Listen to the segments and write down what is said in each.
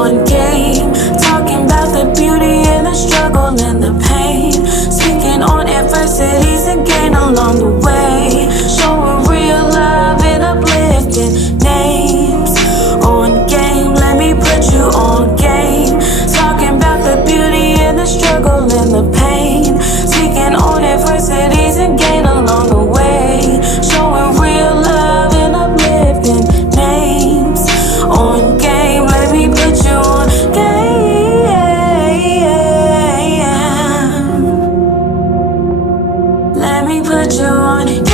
on game. Talking about the beauty and the struggle and the pain. Speaking on adversities and gain along the way. Showing real love and uplifting names. On game, let me put you on game. Talking about the beauty and the struggle and the pain. Speaking on adversities and gain along the way. Showing real love and uplifting names. On game, let me put you on game. Let me put you on game.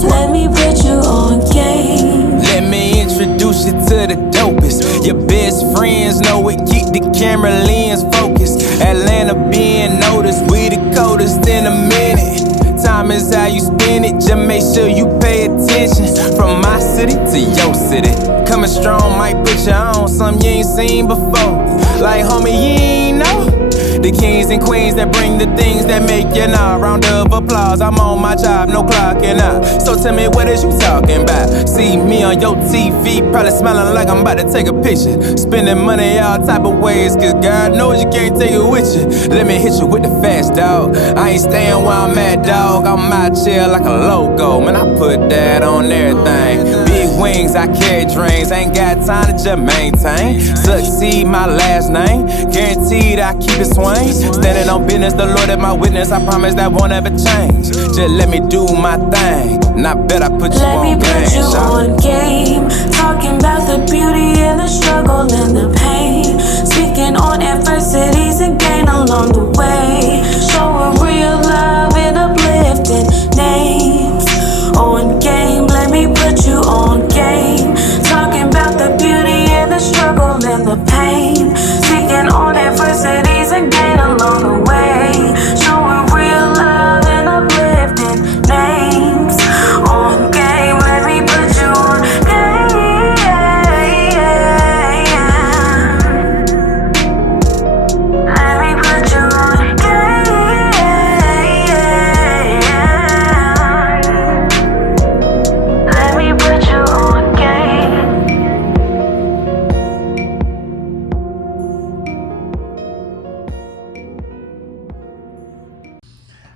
Let me put you on game. Let me introduce you to the dopest. Your best friends know it, keep the camera lens focused. Atlanta being noticed, we the coldest in a minute. Time is how you spend it, just make sure you pay attention. From my city to your city, coming strong might put you on something you ain't seen before. Like homie, you ain't know the kings and queens that bring the things that make you know. Round of applause, I'm on my job, no clocking out. So tell me, what is you talking about? See me on your TV, probably smiling like I'm about to take a picture. Spending money all type of ways, cause God knows you can't take it with you. Let me hit you with the fast, dog. I ain't staying where I'm at, dog. I'm out here like a logo, man, I put that on everything. Big wings, I carry dreams, ain't got time to just maintain. Succeed, my last name, guaranteed I keep it swing. Standing on business, the Lord is my witness. I promise that won't ever change. Just let me do my thing, and I bet I put you Let on me put game. you on game. Talking about the beauty and the struggle and the pain. Speaking on adversities and gain along the way. Showing real love and uplifting names. On game, let me put you on game. Talking about the beauty and the struggle and the pain. Speaking on adversities and gain along the way. Showing real love and uplifting names. On game, let me put you on game. Let me put you on game. Let me put you on game.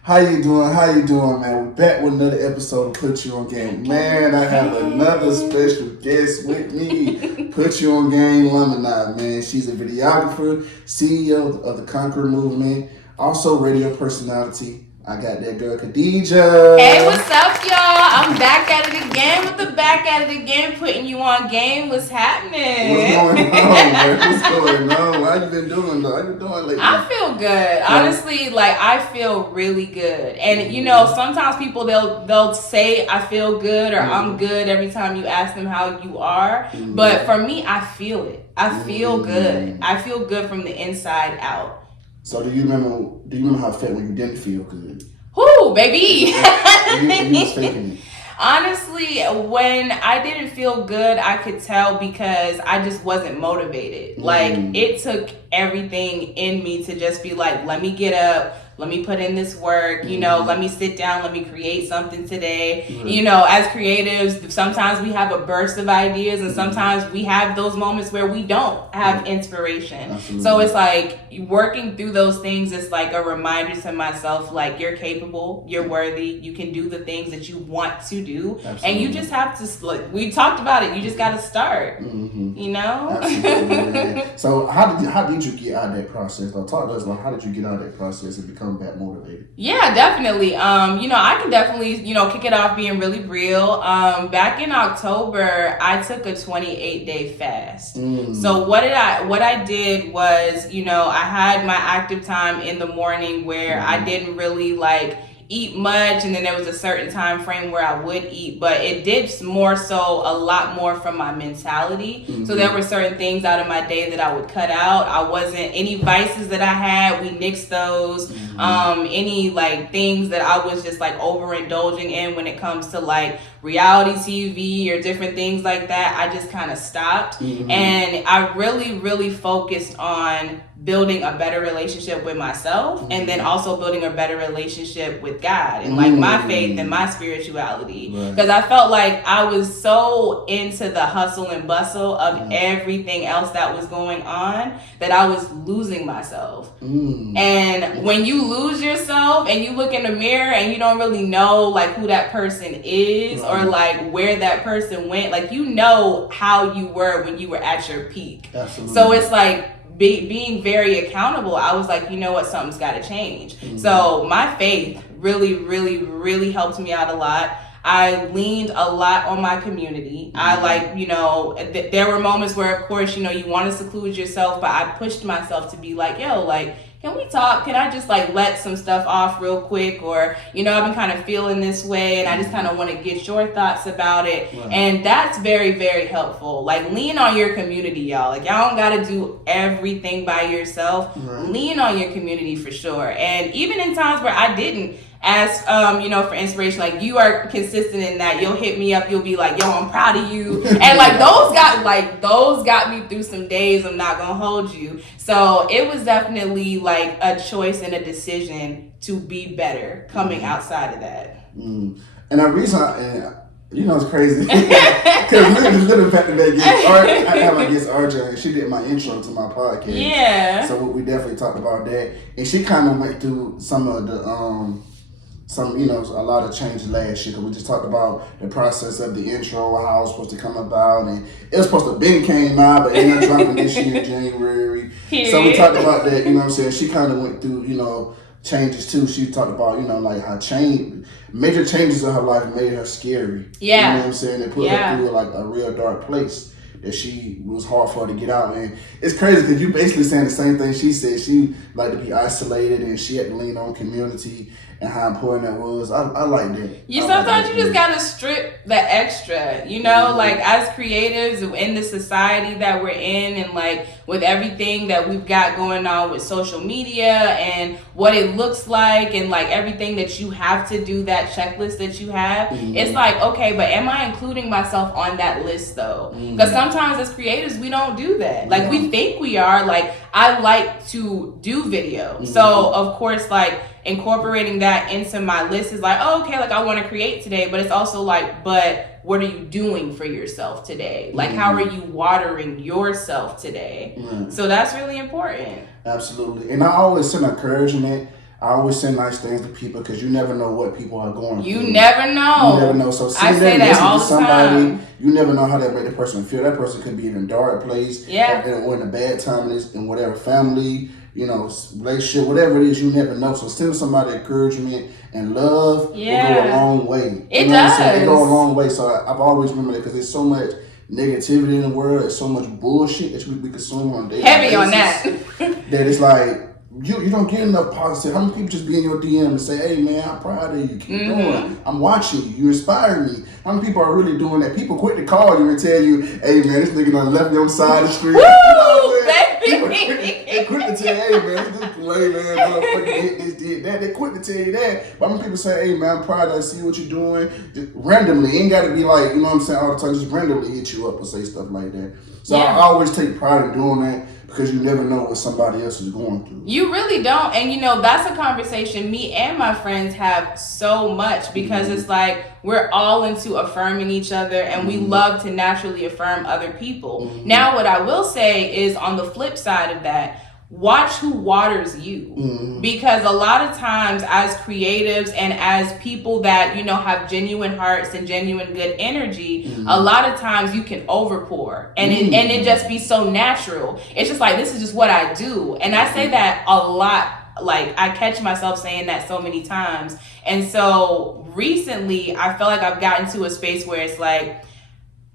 How you doing? How you doing, man? We're back with another episode of Put You On Game. Man, I have another special guest with me. Put You On Game alumni, man. She's a videographer, CEO of the Conqueror movement, also radio personality. I got that girl, KHADIJAH. Hey, what's up, y'all? I'm back at it again with the back at it again, putting you on game. What's happening? What's going on, man? What's going on? How you been doing, though? How you doing lately? I feel good. Honestly, like, I feel really good. And, you know, sometimes people, they'll say I feel good or I'm good every time you ask them how you are. But for me, I feel it. I feel good. I feel good from the inside out. So do you remember how it felt when you didn't feel good? Whoo, baby. You was faking it. Honestly, when I didn't feel good, I could tell because I just wasn't motivated. Like, it took everything in me to just be like, let me get up, let me put in this work, you know, let me sit down, let me create something today. You know, as creatives, sometimes we have a burst of ideas and sometimes we have those moments where we don't have inspiration. Absolutely. So it's like working through those things is like a reminder to myself, like, you're capable, you're worthy, you can do the things that you want to do. Absolutely. And you just have to, like, we talked about it, you just got to start, you know? Absolutely. So how did you get out of that process? Talk to us, like, how did you get out of that process and become that motivated? Yeah, definitely. You know, I can definitely, you know, kick it off being really real. Back in October, I took a 28-day fast. So what I did was, you know, I had my active time in the morning where I didn't really like eat much, and then there was a certain time frame where I would eat, but it did more so a lot more from my mentality. So there were certain things out of my day that I would cut out. I wasn't, any vices that I had, we nixed those. Any like things that I was just like overindulging in when it comes to like reality TV or different things like that, I just kind of stopped. And I really focused on building a better relationship with myself and then also building a better relationship with God and like my faith and my spirituality. Because I felt like I was so into the hustle and bustle of everything else that was going on that I was losing myself. And when you lose yourself and you look in the mirror and you don't really know like who that person is or like where that person went, like you know how you were when you were at your peak. Absolutely. So it's like being very accountable. I was like, you know what, something's got to change. So my faith really, really, really helped me out a lot. I leaned a lot on my community. I like, you know, there were moments where, of course, you know, you want to seclude yourself, but I pushed myself to be like, yo, like, can we talk? Can I just like let some stuff off real quick? Or, you know, I've been kind of feeling this way and I just kind of want to get your thoughts about it. And that's very, very helpful. Like lean on your community, y'all. Like y'all don't got to do everything by yourself. Lean on your community for sure. And even in times where I didn't, ask you know, for inspiration, like you are consistent in that you'll hit me up, you'll be like, yo, I'm proud of you, and like those got me through some days. I'm not gonna hold you. So it was definitely like a choice and a decision to be better coming outside of that. And the reason you know, it's crazy because we're just living back to back guest. I have my guest RJ, and she did my intro to my podcast. Yeah. So we definitely talked about that, and she kind of went through some of the you know, a lot of changes last year, because we just talked about the process of the intro, how it was supposed to come about, and it was supposed to been came out, but it ended up dropping this year in January. So we talked about that, you know what I'm saying? She kind of went through, you know, changes too. She talked about, you know, like how major changes in her life made her scary. Yeah. You know what I'm saying? It put her through like a real dark place that she was hard for her to get out. And it's crazy because you basically saying the same thing she said. She liked to be isolated and she had to lean on community and how important that was. I like that. Sometimes you just gotta strip the extra, you know, like as creatives in the society that we're in and like with everything that we've got going on with social media and what it looks like and like everything that you have to do, that checklist that you have, it's like, okay, but am I including myself on that list though? Because sometimes as creatives, we don't do that. Like we think we are. Like I like to do video. So of course, like incorporating that into my list is like, oh, okay, like I want to create today, but it's also like, but what are you doing for yourself today? Like, how are you watering yourself today? So that's really important. Absolutely. And I always send encouragement. I always send nice things to people because you never know what people are going through. You never know. You never know. So I say that all the time. You never know how that made the person feel. That person could be in a dark place. Yeah. Or in a bad time in whatever family, you know, relationship, whatever it is, you never know. So send somebody encouragement and love will go a long way. It does. It go a long way. So I've always remembered it because there's so much negativity in the world. There's so much bullshit that we consume on a daily basis. Heavy on that. That it's like, you don't get enough positive. How many people just be in your DM and say, hey man, I'm proud of you, keep going. I'm watching you, you inspire me. How many people are really doing that? People quit to call you and tell you, hey man, this nigga done left me on the side of the street. Woo, you know what I'm saying? baby. They quit to tell you, hey man, this play, man, motherfucker did this, did that. They quit to tell you that. But how many people say, hey man, I'm proud I see what you're doing. Just randomly, it ain't gotta be like, you know what I'm saying, all the time, just randomly hit you up and say stuff like that. So I always take pride in doing that. Because you never know what somebody else is going through. You really don't. And you know, that's a conversation me and my friends have so much because it's like we're all into affirming each other and we love to naturally affirm other people. Now, what I will say is on the flip side of that, watch who waters you. Because a lot of times as creatives and as people that, you know, have genuine hearts and genuine good energy, a lot of times you can overpour and it just be so natural. It's just like, this is just what I do. And I say that a lot. Like I catch myself saying that so many times. And so recently I feel like I've gotten to a space where it's like,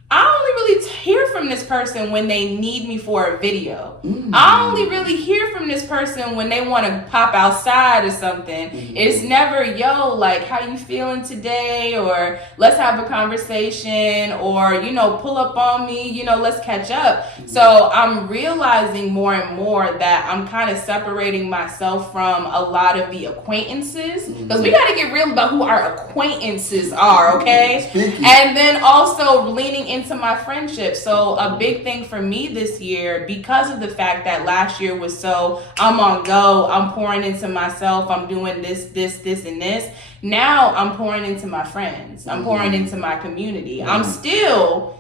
I only really hear from this person when they need me for a video. I only really hear from this person when they want to pop outside or something. It's never, yo, like, how you feeling today? Or let's have a conversation, or, you know, pull up on me, you know, let's catch up. So I'm realizing more and more that I'm kind of separating myself from a lot of the acquaintances, because we got to get real about who our acquaintances are, okay? And then also leaning into into my friendship. So a big thing for me this year, because of the fact that last year was so, I'm on go, I'm pouring into myself, I'm doing this, and this. Now I'm pouring into my friends. I'm pouring into my community. I'm still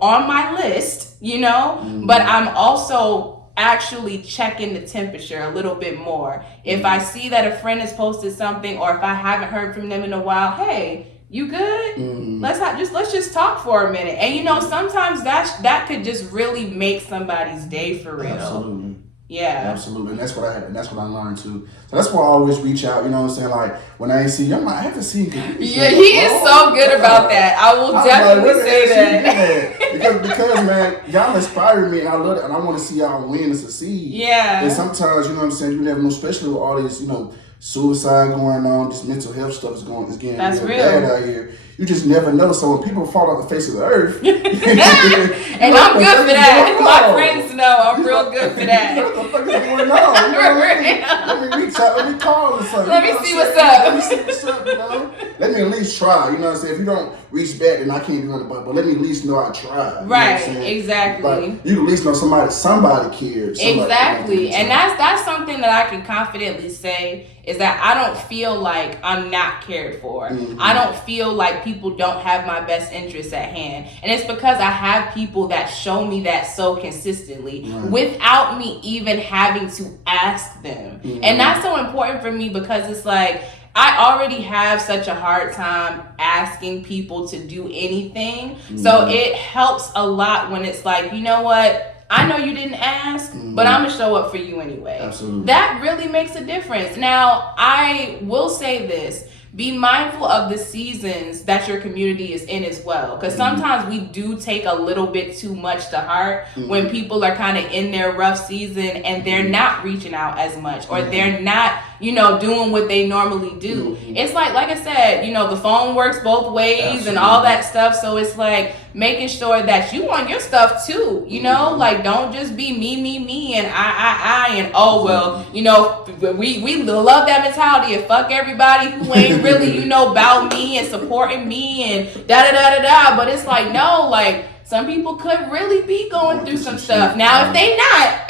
on my list, you know, but I'm also actually checking the temperature a little bit more. If I see that a friend has posted something, or if I haven't heard from them in a while, hey, you good? Let's just talk for a minute. And you know, sometimes that could just really make somebody's day for real. Absolutely. Yeah. Absolutely. And that's what I learned too. So that's why I always reach out, you know what I'm saying? Like when I ain't see you, I'm like, I haven't seen you. Yeah, he is so good about that. I will definitely say that. because man, y'all inspire me and I love it, and I want to see y'all win and succeed. Yeah. And sometimes, you know what I'm saying, you never know, especially with all this, you know, suicide going on, this mental health stuff is getting real bad out here. You just never know. So when people fall off the face of the earth, and I'm good for that. My friends know I'm real good for that. What the fuck is going on? You know what I mean? Let me reach out. Let me call or something. Let me see what's up. Let me see what's up. You know? Let me at least try. You know what I'm saying? If you don't reach back, then I can't do nothing. But let me at least know I tried. Right. Exactly. Like, you at least know somebody cares. Exactly. And that's something that I can confidently say is that I don't feel like I'm not cared for. I don't feel like people don't have my best interests at hand. And it's because I have people that show me that so consistently without me even having to ask them. And that's so important for me because it's like, I already have such a hard time asking people to do anything. So it helps a lot when it's like, you know what? I know you didn't ask, but I'm going to show up for you anyway. Absolutely. That really makes a difference. Now, I will say this. Be mindful of the seasons that your community is in as well. Because sometimes we do take a little bit too much to heart when people are kind of in their rough season and they're not reaching out as much or they're not, you know, doing what they normally do. It's like I said, you know, the phone works both ways and all that stuff. So it's like making sure that you want your stuff too, you know, like don't just be me and I and oh well, you know, we love that mentality of fuck everybody who ain't really, you know, about me and supporting me and da. But it's like, no, like some people could really be going through some stuff. Now, if they not,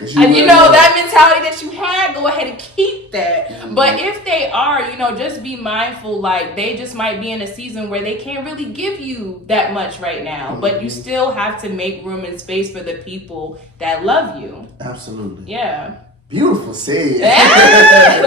you know, that mentality that you had, go ahead and keep that. But if they are, you know, just be mindful, like they just might be in a season where they can't really give you that much right now. But you still have to make room and space for the people that love you. Absolutely. Yeah. Beautiful said. That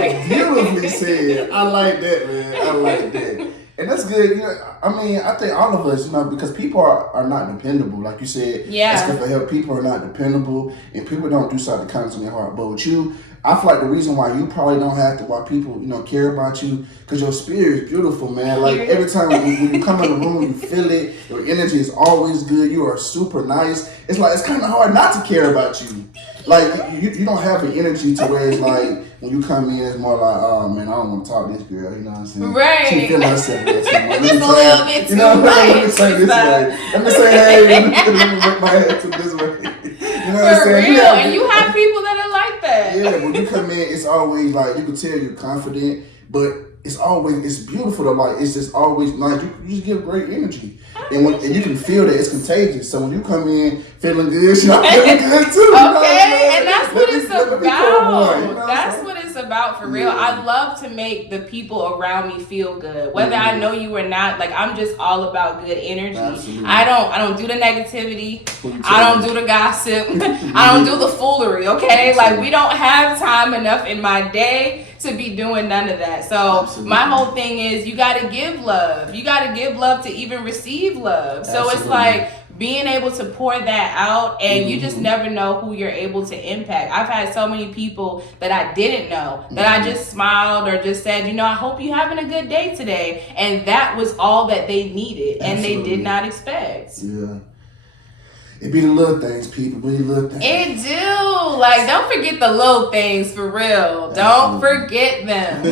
was beautifully said. I like that, man. I like that. And that's good. You know, I mean, I think all of us, you know, because people are not dependable. Like you said, asking for help, people are not dependable and people don't do something that comes in their heart. But with you, I feel like the reason why you probably don't have to, why people, you know, care about you, because your spirit is beautiful, man. Like every time when you come in the room, you feel it. Your energy is always good. You are super nice. It's like, it's kind of hard not to care about you. Like, you don't have the energy to where it's like, when you come in, it's more like, oh man, I don't want to talk to this girl, you know what I'm saying? Right. She feel herself a little too much. Just a little bit too much. Let me say this way. Let me say, hey, let me work my head to this way. You know what I'm saying? For real. And you have people that are like that. Yeah, when you come in, it's always like, you can tell you're confident, but it's beautiful to like, it's just always nice. You just give great energy. And you can feel that it's contagious. So when you come in feeling good, you're feeling good too. Okay, and that's what it's about. That's what it's about for real. I love to make the people around me feel good. Whether I know you or not, like I'm just all about good energy. Absolutely. I don't do the negativity. I don't do the gossip. I don't do the foolery, okay? Like we don't have time enough in my day to be doing none of that. So my whole thing is you got to give love. You got to give love to even receive love. So it's like being able to pour that out and you just never know who you're able to impact. I've had so many people that I didn't know that I just smiled or just said, you know, I hope you're having a good day today. And that was all that they needed and they did not expect. Yeah. It be the little things, people. Be the little things. It do. Like, don't forget the little things for real. Don't forget them.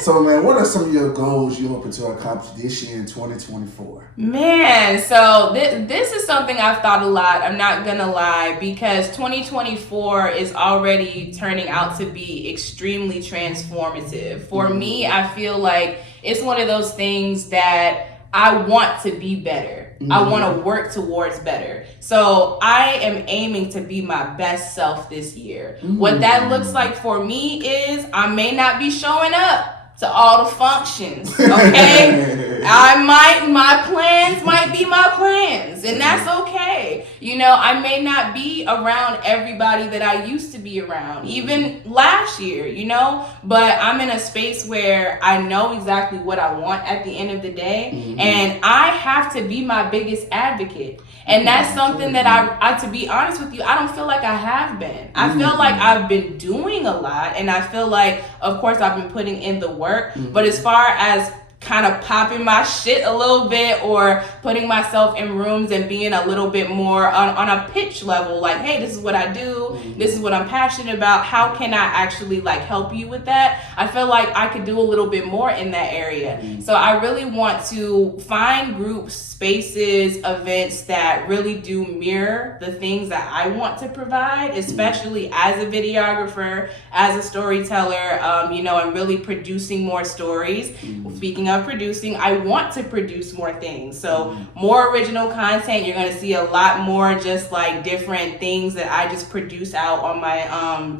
So, man, what are some of your goals you're hoping to accomplish this year in 2024? Man, so this is something I've thought a lot. I'm not going to lie, because 2024 is already turning out to be extremely transformative. For me, I feel like it's one of those things that I want to be better. I want to work towards better. So I am aiming to be my best self this year. What that looks like for me is I may not be showing up to all the functions, okay? My plans might be my plans, and that's okay. You know, I may not be around everybody that I used to be around, even last year, you know, but I'm in a space where I know exactly what I want at the end of the day, and I have to be my biggest advocate. And that's something that I, to be honest with you, I don't feel like I have been. I feel like I've been doing a lot, and I feel like, of course, I've been putting in the work, but as far as kind of popping my shit a little bit or putting myself in rooms and being a little bit more on a pitch level, like, hey, this is what I do, this is what I'm passionate about, how can I actually like help you with that? I feel like I could do a little bit more in that area. So I really want to find groups, spaces, events that really do mirror the things that I want to provide, especially as a videographer, as a storyteller, you know, and really producing more stories. Speaking of producing, I want to produce more things. So more original content. You're going to see a lot more just like different things that I just produce out on my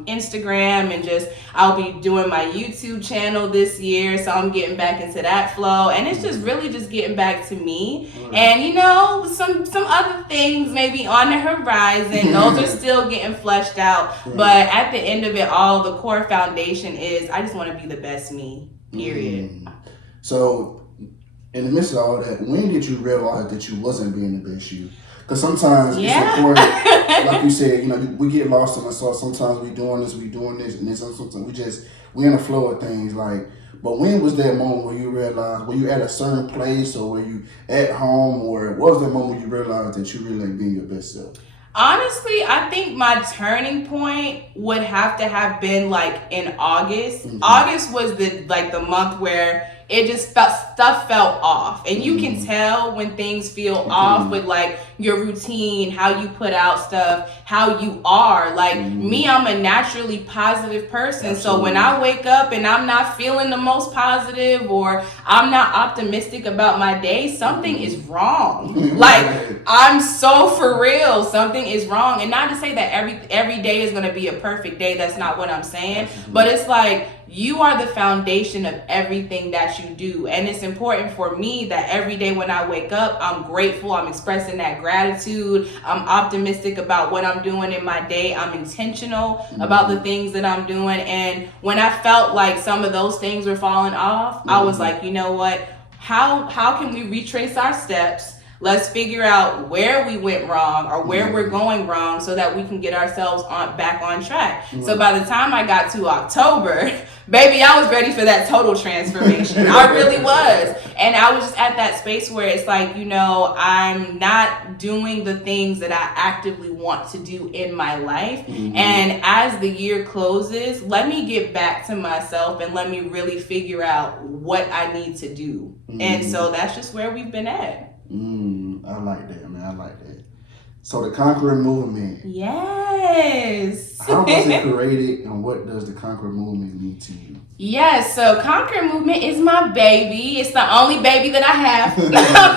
Instagram, and just I'll be doing my YouTube channel this year. So I'm getting back into that flow, and it's just really just getting back to me. And you know, some other things maybe on the horizon. Those are still getting fleshed out. But at the end of it all, the core foundation is I just want to be the best me. Period. So, in the midst of all that, when did you realize that you wasn't being the best you? Because sometimes it's important, like you said, you know, we get lost in ourselves. Sometimes we doing this, and then sometimes we in the flow of things. Like, but when was that moment where you realized, were you at a certain place, or were you at home, or what was that moment you realized that you really like being your best self? Honestly, I think my turning point would have to have been like in August. August was the month where it just stuff felt off, and you can tell when things feel off with like your routine, how you put out stuff, how you are. Like me, I'm a naturally positive person. Absolutely. So when I wake up and I'm not feeling the most positive, or I'm not optimistic about my day, something is wrong. Like I'm so for real, something is wrong. And not to say that every day is going to be a perfect day. That's not what I'm saying. But it's like, you are the foundation of everything that you do. And it's important for me that every day when I wake up, I'm grateful. I'm expressing that gratitude. I'm optimistic about what I'm doing in my day. I'm intentional about the things that I'm doing. And when I felt like some of those things were falling off, I was like, you know what? How can we retrace our steps? Let's figure out where we went wrong or where we're going wrong, so that we can get ourselves back on track. So by the time I got to October, baby, I was ready for that total transformation. I really was. And I was just at that space where it's like, you know, I'm not doing the things that I actively want to do in my life. And as the year closes, let me get back to myself and let me really figure out what I need to do. And so that's just where we've been at. I like that, man. I like that. So the Conqueror movement. Yes. How was it created, and what does the Conqueror movement mean to you? Yes, so Conqueror movement is my baby. It's the only baby that I have.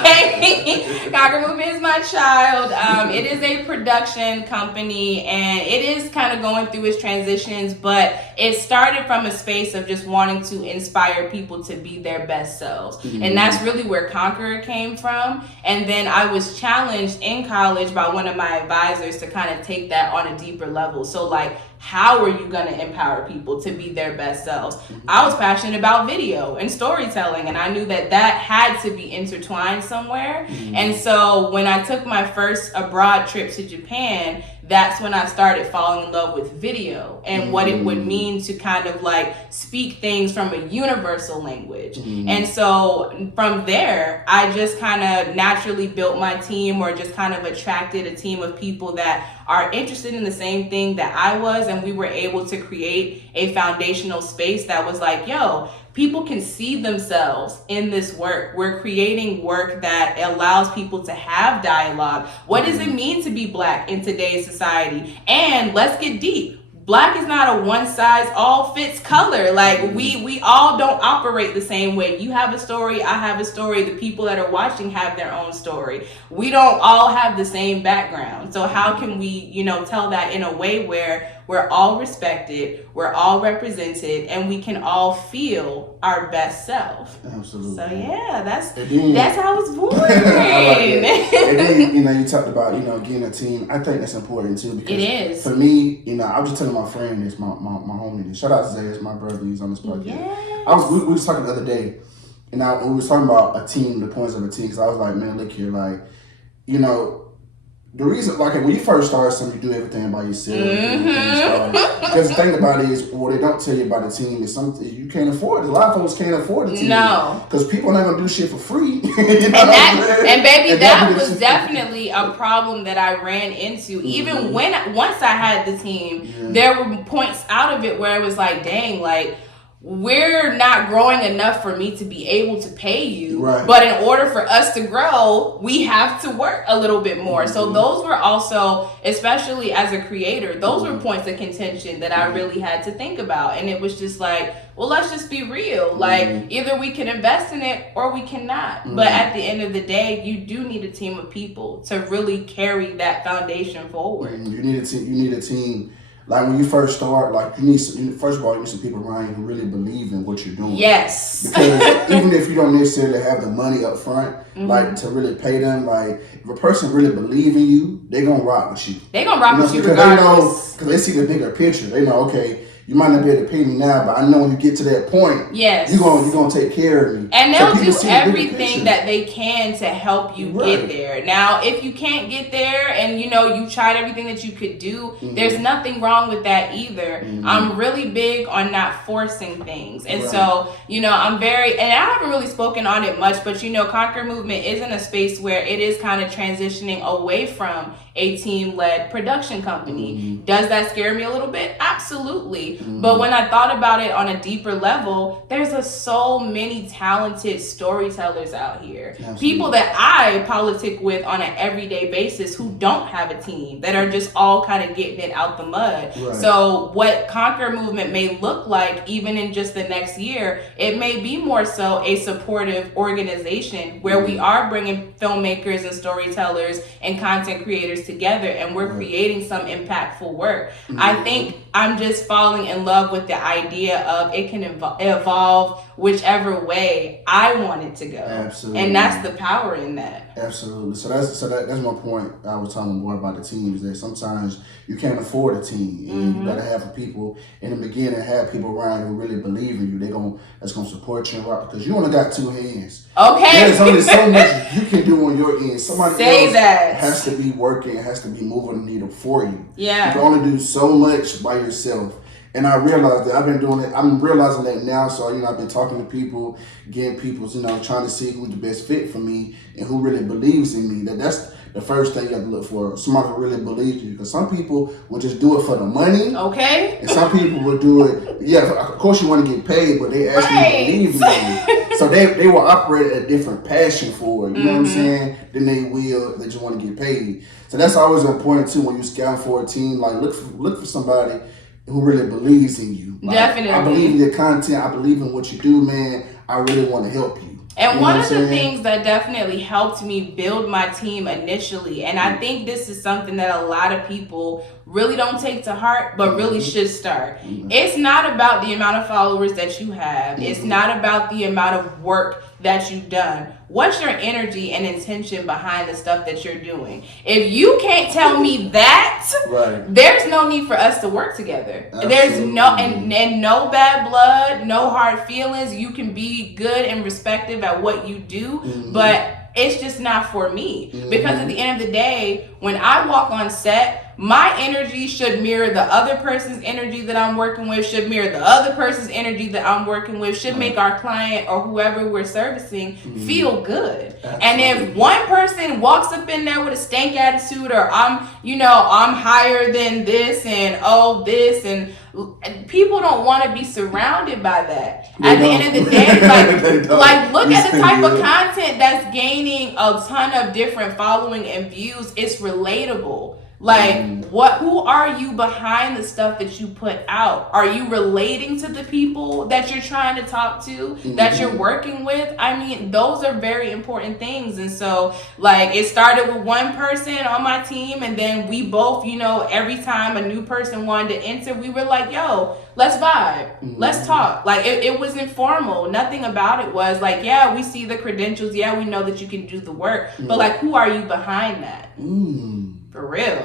Okay. Conqueror movement is my child. It is a production company, and it is kind of going through its transitions, but it started from a space of just wanting to inspire people to be their best selves. And that's really where Conqueror came from. And then I was challenged in college by one of my advisors to kind of take that on a deeper level. So like, how are you going to empower people to be their best selves? I was passionate about video and storytelling, and I knew that had to be intertwined somewhere. And so when I took my first abroad trip to Japan, that's when I started falling in love with video and what it would mean to kind of like speak things from a universal language. And so from there, I just kind of naturally built my team, or just kind of attracted a team of people that are interested in the same thing that I was. And we were able to create a foundational space that was like, yo, people can see themselves in this work. We're creating work that allows people to have dialogue. What does it mean to be Black in today's society? And let's get deep. Black is not a one size all fits color. Like we all don't operate the same way. You have a story, I have a story, the people that are watching have their own story. We don't all have the same background. So how can we, you know, tell that in a way where we're all respected, we're all represented, and we can all feel our best self. Absolutely. So yeah, that's how I was born. I like that. And then, you know, you talked about, you know, getting a team. I think that's important too, because It is. for me, you know, I was just telling my friend this, my homie this. Shout out to Zay, it's my brother, he's on this podcast. Yes. We was talking the other day, and we was talking about a team, the points of a team, because I was like, man, look here, like, you know, the reason, like, when you first start something, you do everything by yourself. Because the thing about it is, what they don't tell you about the team is something you can't afford. A lot of folks can't afford a team. No. Because people are not going to do shit for free. That was definitely a problem that I ran into. Even once I had the team, there were points out of it where it was like, dang, like, we're not growing enough for me to be able to pay you. Right. But in order for us to grow, we have to work a little bit more. So those were also, especially as a creator, those were points of contention that I really had to think about. And it was just like, well, let's just be real. Like, either we can invest in it or we cannot. But at the end of the day, you do need a team of people to really carry that foundation forward. You need a team. Like, when you first start, like, first of all, you need some people around you who really believe in what you're doing. Yes. Because even if you don't necessarily have the money up front, like, to really pay them, like, if a person really believes in you, they're going to rock with you. They're going to rock with you because regardless. Because they see the bigger picture. They know, okay, you might not be able to pay me now, but I know when you get to that point, yes, you're gonna take care of me. And they'll do everything that they can to help you get there. Now, if you can't get there and, you know, you tried everything that you could do, there's nothing wrong with that either. I'm really big on not forcing things. And so, you know, and I haven't really spoken on it much, but, you know, Conqueror Movement is in a space where it is kind of transitioning away from a team-led production company. Does that scare me a little bit? Absolutely. But when I thought about it on a deeper level, there's so many talented storytellers out here. Absolutely. People that I politic with on an everyday basis who don't have a team, that are just all kind of getting it out the mud. Right. So what Conqueror Movement may look like, even in just the next year, it may be more so a supportive organization where we are bringing filmmakers and storytellers and content creators together, and we're creating some impactful work. I think I'm just falling in love with the idea of it can evolve whichever way I want it to go. Absolutely. And that's the power in that. Absolutely. So that's my point. I was talking more about the team, is that sometimes you can't afford a team, and you gotta have people in the beginning, have people around who really believe in you. That's gonna support you and rock, because you only got two hands. Okay. There's only so much you can do on your end. Somebody else that has to be working, has to be moving the needle for you. Yeah. You can only do so much by yourself. And I realized that I've been doing it. I'm realizing that now. So, you know, I've been talking to people, getting people, you know, trying to see who's the best fit for me and who really believes in me. That's the first thing you have to look for. Somebody who really believes in you. Because some people will just do it for the money. Okay. And some people will do it. Yeah, of course you want to get paid, but they actually believe in you. So they will operate a different passion for it. You know what I'm saying? Than they will. They just want to get paid. So that's always important too when you scout for a team. Like, look for somebody who really believes in you. Like, definitely. I believe in your content. I believe in what you do, man. I really want to help you. And one of the things that definitely helped me build my team initially, and I think this is something that a lot of people really don't take to heart, but really should start. It's not about the amount of followers that you have. It's not about the amount of work that you've done. What's your energy and intention behind the stuff that you're doing? If you can't tell me that, there's no need for us to work together. Absolutely. There's no bad blood, no hard feelings. You can be good and respective at what you do, but it's just not for me. Because at the end of the day, when I walk on set, my energy should mirror the other person's energy that I'm working with, should mirror the other person's energy that I'm working with, should make our client or whoever we're servicing feel good. Absolutely. And if one person walks up in there with a stank attitude, or I'm higher than this and this, and people don't want to be surrounded by that. At the end of the day, like look at the type of content that's gaining a ton of different following and views. It's relatable. Like, who are you behind the stuff that you put out? Are you relating to the people that you're trying to talk to, that you're working with? I mean, those are very important things. And so, like, it started with one person on my team, and then we both, you know, every time a new person wanted to enter, we were like, yo, let's vibe. Let's talk. Like, it was informal. Nothing about it was like, yeah, we see the credentials. Yeah, we know that you can do the work. But, like, who are you behind that? For real.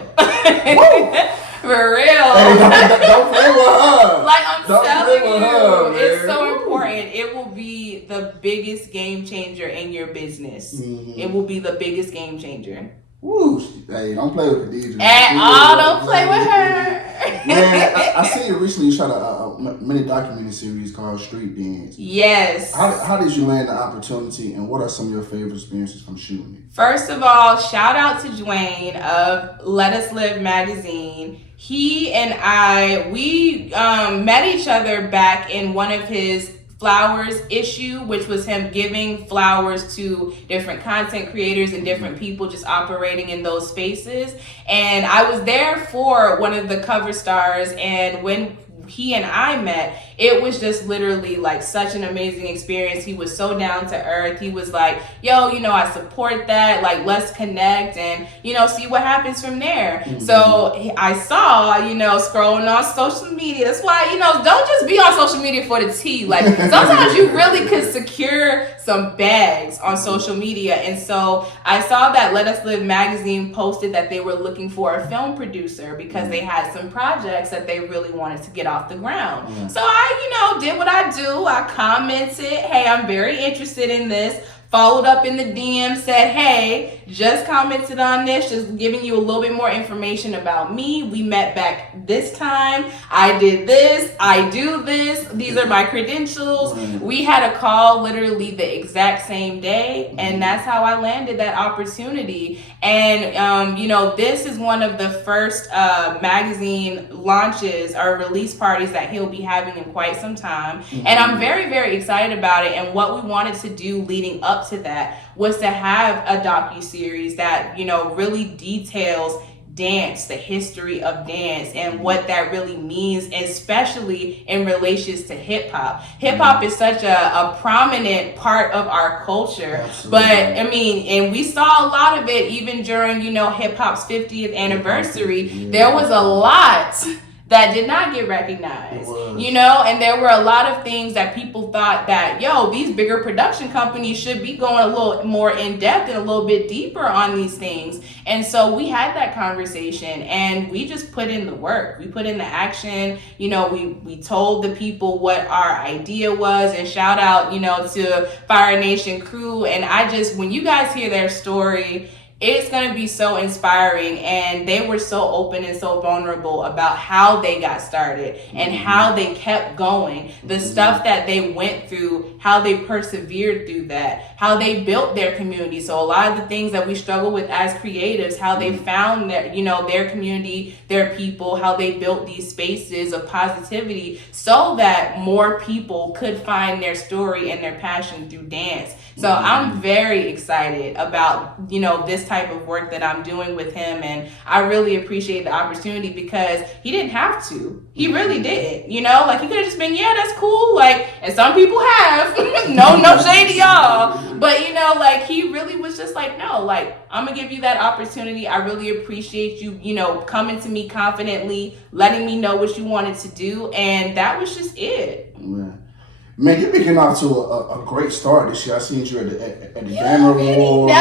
For real. Hey, don't play with her. Like, I'm telling you, her, it's so important. It will be the biggest game changer in your business. It will be the biggest game changer. Woo. Hey, don't play with Khadijah. At all, don't play with her. Man, I see you recently shot a mini documentary series called Street Dance. Yes. How did you land the opportunity, and what are some of your favorite experiences from shooting it? First of all, shout out to Dwayne of Let Us Live magazine. He and we met each other back in one of his flowers issue, which was him giving flowers to different content creators and different people just operating in those spaces. And I was there for one of the cover stars, and when he and I met, it was just literally like such an amazing experience. He was so down to earth. He was like, yo, you know, I support that. Like, let's connect and, you know, see what happens from there. So I saw, you know, scrolling on social media. That's why, you know, don't just be on social media for the tea. Like, sometimes you really could secure some bags on social media. And so I saw that Let Us Live magazine posted that they were looking for a film producer because they had some projects that they really wanted to get off the ground. So I, you know, did what I do. I commented, hey, I'm very interested in this. Followed up in the DM, said, hey, just commented on this, just giving you a little bit more information about me. We met back this time. I did this. I do this. These are my credentials. We had a call literally the exact same day, and that's how I landed that opportunity. And, you know, this is one of the first magazine launches or release parties that he'll be having in quite some time. And I'm very, very excited about it. And what we wanted to do leading up to that was to have a docuseries that, you know, really details dance, the history of dance, and what that really means, especially in relations to hip-hop. Hip-hop is such a prominent part of our culture. Absolutely. But I mean, and we saw a lot of it even during, you know, hip-hop's 50th anniversary. There was a lot that did not get recognized, you know, and there were a lot of things that people thought that, yo, these bigger production companies should be going a little more in depth and a little bit deeper on these things. And so we had that conversation and we just put in the work. We put in the action. You know, we told the people what our idea was, and shout out, you know, to Fire Nation crew. And when you guys hear their story, it's going to be so inspiring, and they were so open and so vulnerable about how they got started and how they kept going, the stuff that they went through, how they persevered through that, how they built their community. So a lot of the things that we struggle with as creatives, how they found their, you know, their community, their people, how they built these spaces of positivity so that more people could find their story and their passion through dance. So I'm very excited about, you know, this type of work that I'm doing with him, and I really appreciate the opportunity because he didn't have to. He really didn't, you know, like he could have just been, yeah, that's cool, like, and some people have, no shade to y'all, but you know, like he really was just like, no, like I'm gonna give you that opportunity. I really appreciate you, you know, coming to me confidently, letting me know what you wanted to do, and that was just it. Man, you're picking off to a great start this year. I seen you at the Banner Awards.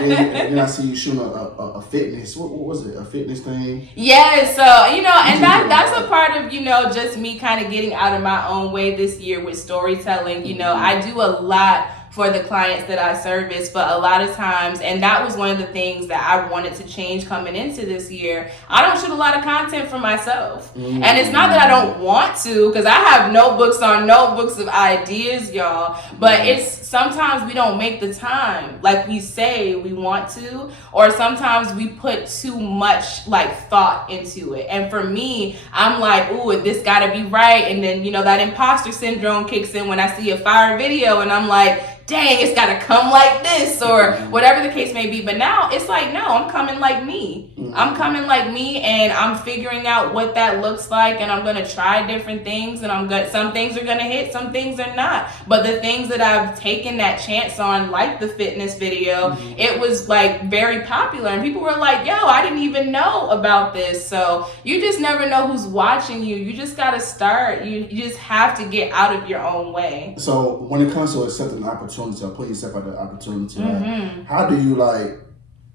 And then I see you shooting a fitness. What was it? A fitness thing? Yeah, so, you know, and that's a part of, you know, just me kind of getting out of my own way this year with storytelling. You know, I do a lot for the clients that I service, but a lot of times, and that was one of the things that I wanted to change coming into this year, I don't shoot a lot of content for myself. And it's not that I don't want to, because I have notebooks on notebooks of ideas, y'all, but it's sometimes we don't make the time like we say we want to, or sometimes we put too much like thought into it. And for me, I'm like, ooh, this gotta be right, and then, you know, that imposter syndrome kicks in when I see a fire video and I'm like, dang, it's got to come like this or whatever the case may be. But now it's like, no, I'm coming like me. I'm coming like me, and I'm figuring out what that looks like, and I'm going to try different things, and some things are going to hit, some things are not. But the things that I've taken that chance on, like the fitness video, it was like very popular, and people were like, yo, I didn't even know about this. So you just never know who's watching you. You just got to start. You just have to get out of your own way. So when it comes to accepting the opportunity or putting yourself out the opportunity, like, how do you like,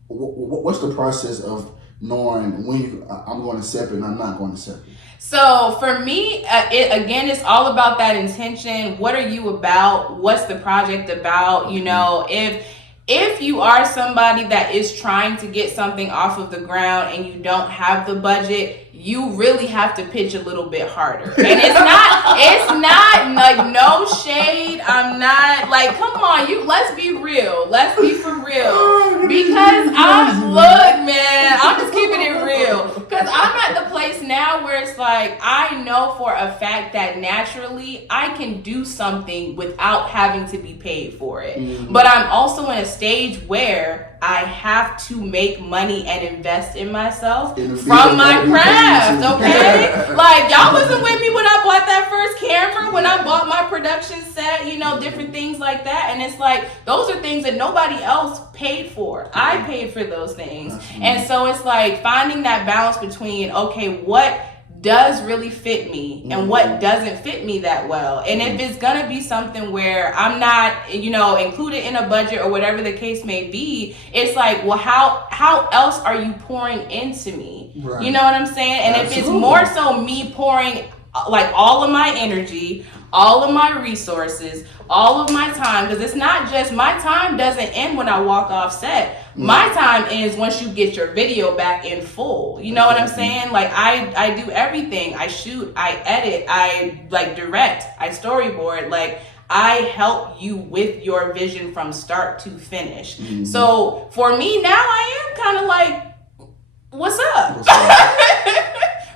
what's the process of knowing when I'm going to accept it and I'm not going to accept it? So for me, it's all about that intention. What are you about? What's the project about? You know, if you are somebody that is trying to get something off of the ground and you don't have the budget, you really have to pitch a little bit harder. And it's not like no shade. I'm not like, come on, let's be real. Let's be for real. Because I'm just keeping it real. Because I'm at the place now where it's like, I know for a fact that naturally I can do something without having to be paid for it. But I'm also in a stage where I have to make money and invest in myself from my craft, okay? Like, y'all wasn't with me when I bought that first camera, when I bought my production set, you know, different things like that. And it's like, those are things that nobody else paid for. I paid for those things. And so it's like finding that balance between, okay, what does really fit me and what doesn't fit me that well. And if it's gonna be something where I'm not, you know, included in a budget or whatever the case may be, it's like, well, how else are you pouring into me? Right. You know what I'm saying? And Absolutely. If it's more so me pouring like all of my energy, all of my resources, all of my time, because it's not just, my time doesn't end when I walk off set. My time ends once you get your video back in full. You know what I'm saying? Like, I do everything. I shoot, I edit, I like direct, I storyboard. Like, I help you with your vision from start to finish. So for me now, I am kind of like, what's up?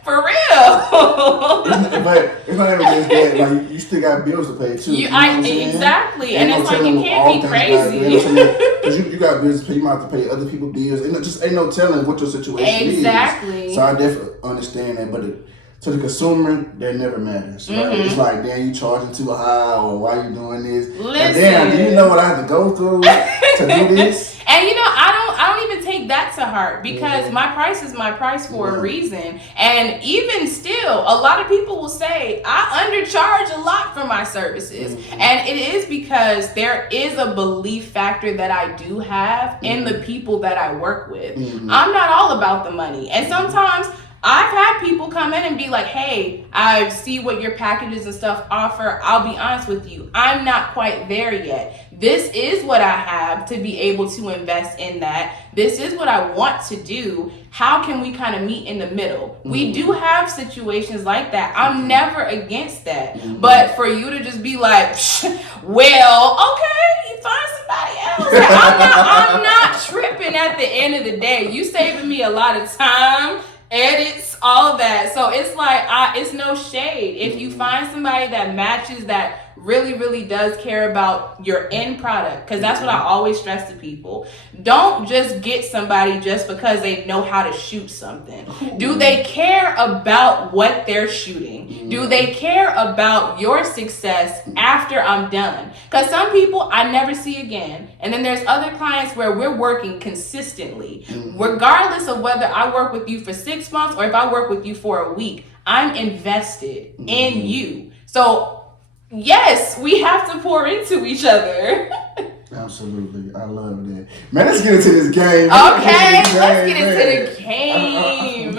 For real. It's not even just that. Like, you still got bills to pay too. Exactly. And it's like, you can't be crazy. Because you got bills to pay. You might have to pay other people's bills. And just ain't no telling what your situation is. Exactly. So I definitely understand that. But to the consumer, that never matters. Right? It's like, damn, you charging too high, or why you doing this? Listen. And damn, do you know what I have to go through to do this? And you know, I don't even take that to heart, because my price is my price for a reason. And even still, a lot of people will say I undercharge a lot for my services. And it is because there is a belief factor that I do have in the people that I work with. I'm not all about the money. And sometimes I've had people come in and be like, hey, I see what your packages and stuff offer. I'll be honest with you, I'm not quite there yet. This is what I have to be able to invest in that. This is what I want to do. How can we kind of meet in the middle? We do have situations like that. I'm never against that. But for you to just be like, well, okay, you find somebody else. I'm not tripping at the end of the day. You saving me a lot of time, edits, all of that. So it's like, it's no shade. If you find somebody that matches, that really, really does care about your end product, because that's what I always stress to people. Don't just get somebody just because they know how to shoot something. Do they care about what they're shooting? Do they care about your success after I'm done? Because some people I never see again. And then there's other clients where we're working consistently. Regardless of whether I work with you for 6 months or if I work with you for a week, I'm invested in you. So yes, we have to pour into each other. Absolutely. I love that. Man, let's get into this game. Okay, let's get into the game.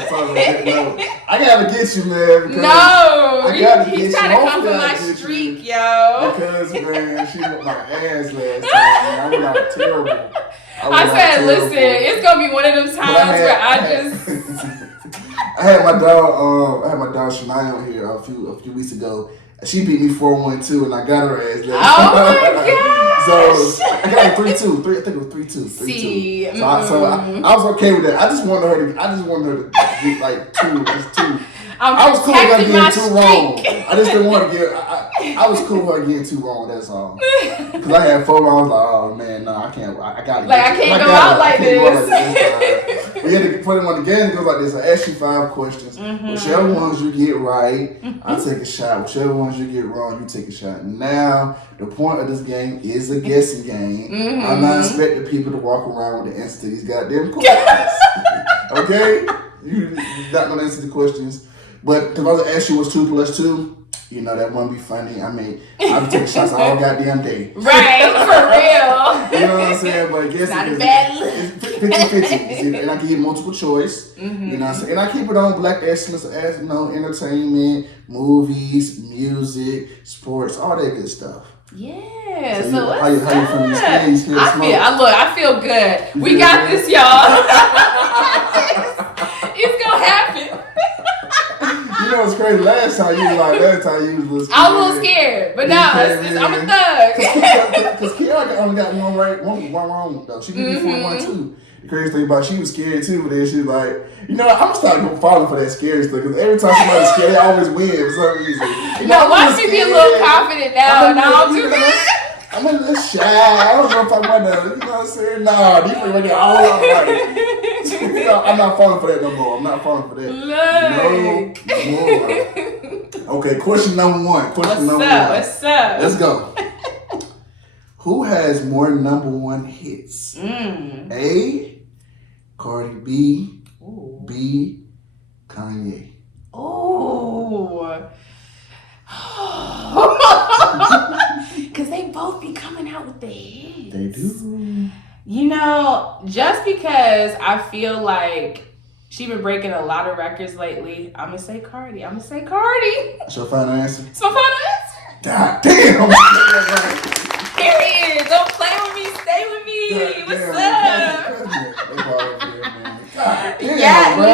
I gotta get you, man. No, he's trying to come for my streak, yo. Because, man, she whooped my ass last time. Man. I went out terrible. I said, listen, it's gonna be one of those times where I I had my dog Shania on here a few weeks ago. She beat me 4-1-2, and I got her ass last time. Oh my gosh! So I got her 3-2. I think it was 3-2. See, so I was okay with that. I just wanted her to get like two. I was cool with her protecting my getting too wrong. streak. I just didn't want to get. I was cool with her getting too wrong. That's all. Because I had 4 rounds. Like, oh man, no, I can't. I got Like, I can't go out like this. We had to put him on the game. It goes like this. I ask you 5 questions. Whichever ones you get right, I take a shot. Whichever ones you get wrong, you take a shot. Now, the point of this game is a guessing game. I'm not expecting people to walk around with the answer to these goddamn questions. Okay? You're not going to answer the questions. But because I was ask you what's 2 plus 2, you know, that wouldn't be funny. I mean, I'll be taking shots all goddamn day. Right, for real. You know what I'm saying? But I guess Not a bad look. it's 50-50. And I can get multiple choice. You know what I'm saying? And I keep it on black excellence as, you know, entertainment, movies, music, sports, all that good stuff. Yeah, So so how you feeling? You scared to smoke? I feel good. We got this, y'all. It's gonna happen. You know what's crazy? Last time you was a little scared. I was a little scared, but now I'm a thug. Because Kiara only got one wrong though. She did before 1 too. The crazy thing about she was scared too, but then she was like, you know, I'm gonna start falling for that scary stuff because every time somebody's scared, they always win for some reason. You know, watch me be a little confident now, and I don't do that. I'm a little shy. I don't know if I want to, you know what I'm saying? Nah, these people right there, all right. I'm not falling for that no more. I'm not falling for that. Look. No more. Okay, question number 1. What's up? Let's go. Who has more number 1 hits? A, Cardi B, Ooh. B, Kanye. Oh. Because they both be coming out with the hits. They do. You know, just because I feel like she been breaking a lot of records lately, I'm going to say Cardi. That's your final answer? It's my final answer. God damn. Period. Don't play with me. Stay with me. What's up? God damn, Yeah. bro.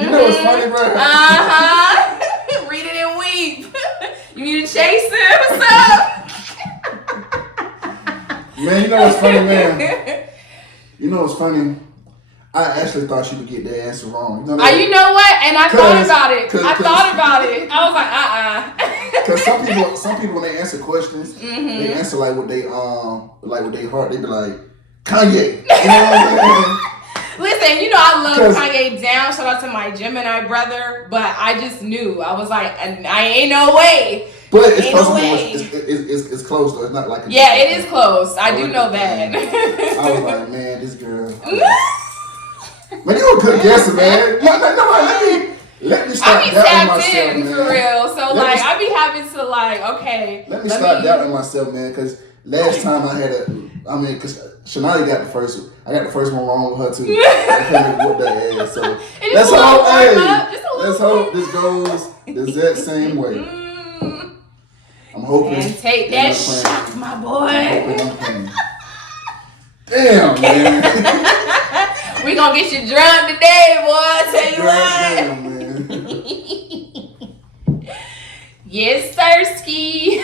You know what's funny, bro? Read it and weep. You need to chase it? What's up? Man, you know what's funny, man? You know what's funny? I actually thought you would get that answer wrong. You know what? And I thought about it. I was like, Because some people when they answer questions, they answer like what they heart. They be like Kanye. You know what I'm saying? Listen, you know I love Kanye down. Shout out to my Gemini brother, but I just knew. I was like, I ain't no way. But it's close. It's close though. It's not like it is close. I do know that. I was like, man, this girl. Man, you a good guesser, man. No, let me stop doubting myself, man. For real. So I be having to okay. Let me stop doubting myself, man, because last time I had because Shania got the first one. I got the first one wrong with her too. I couldn't whoop that ass. So let's hope this goes the exact same way. I'm hoping. And take that shot, my boy. Damn, man. We gonna get you drunk today, boy. I tell you what. Damn, man. Yes, Sirski.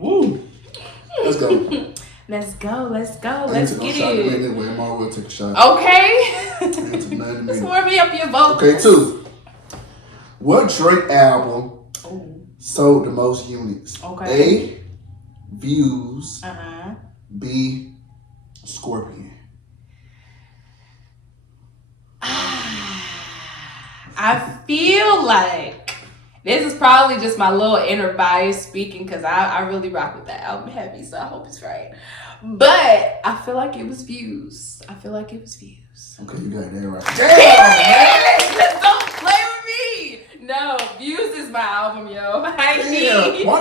Woo. Let's go. Let's get it. Anyway, I might as well take a shot. Okay. Let's warm me up your vocals. Okay, 2. What Drake album sold the most units? Okay. A, Views. Uh-huh. B, Scorpion. I feel like this is probably just my little inner bias speaking because I really rock with that album heavy, so I hope it's right. But I feel like it was Views. Okay, you got that right. Damn! Don't play with me! No, Views is my album, yo. Why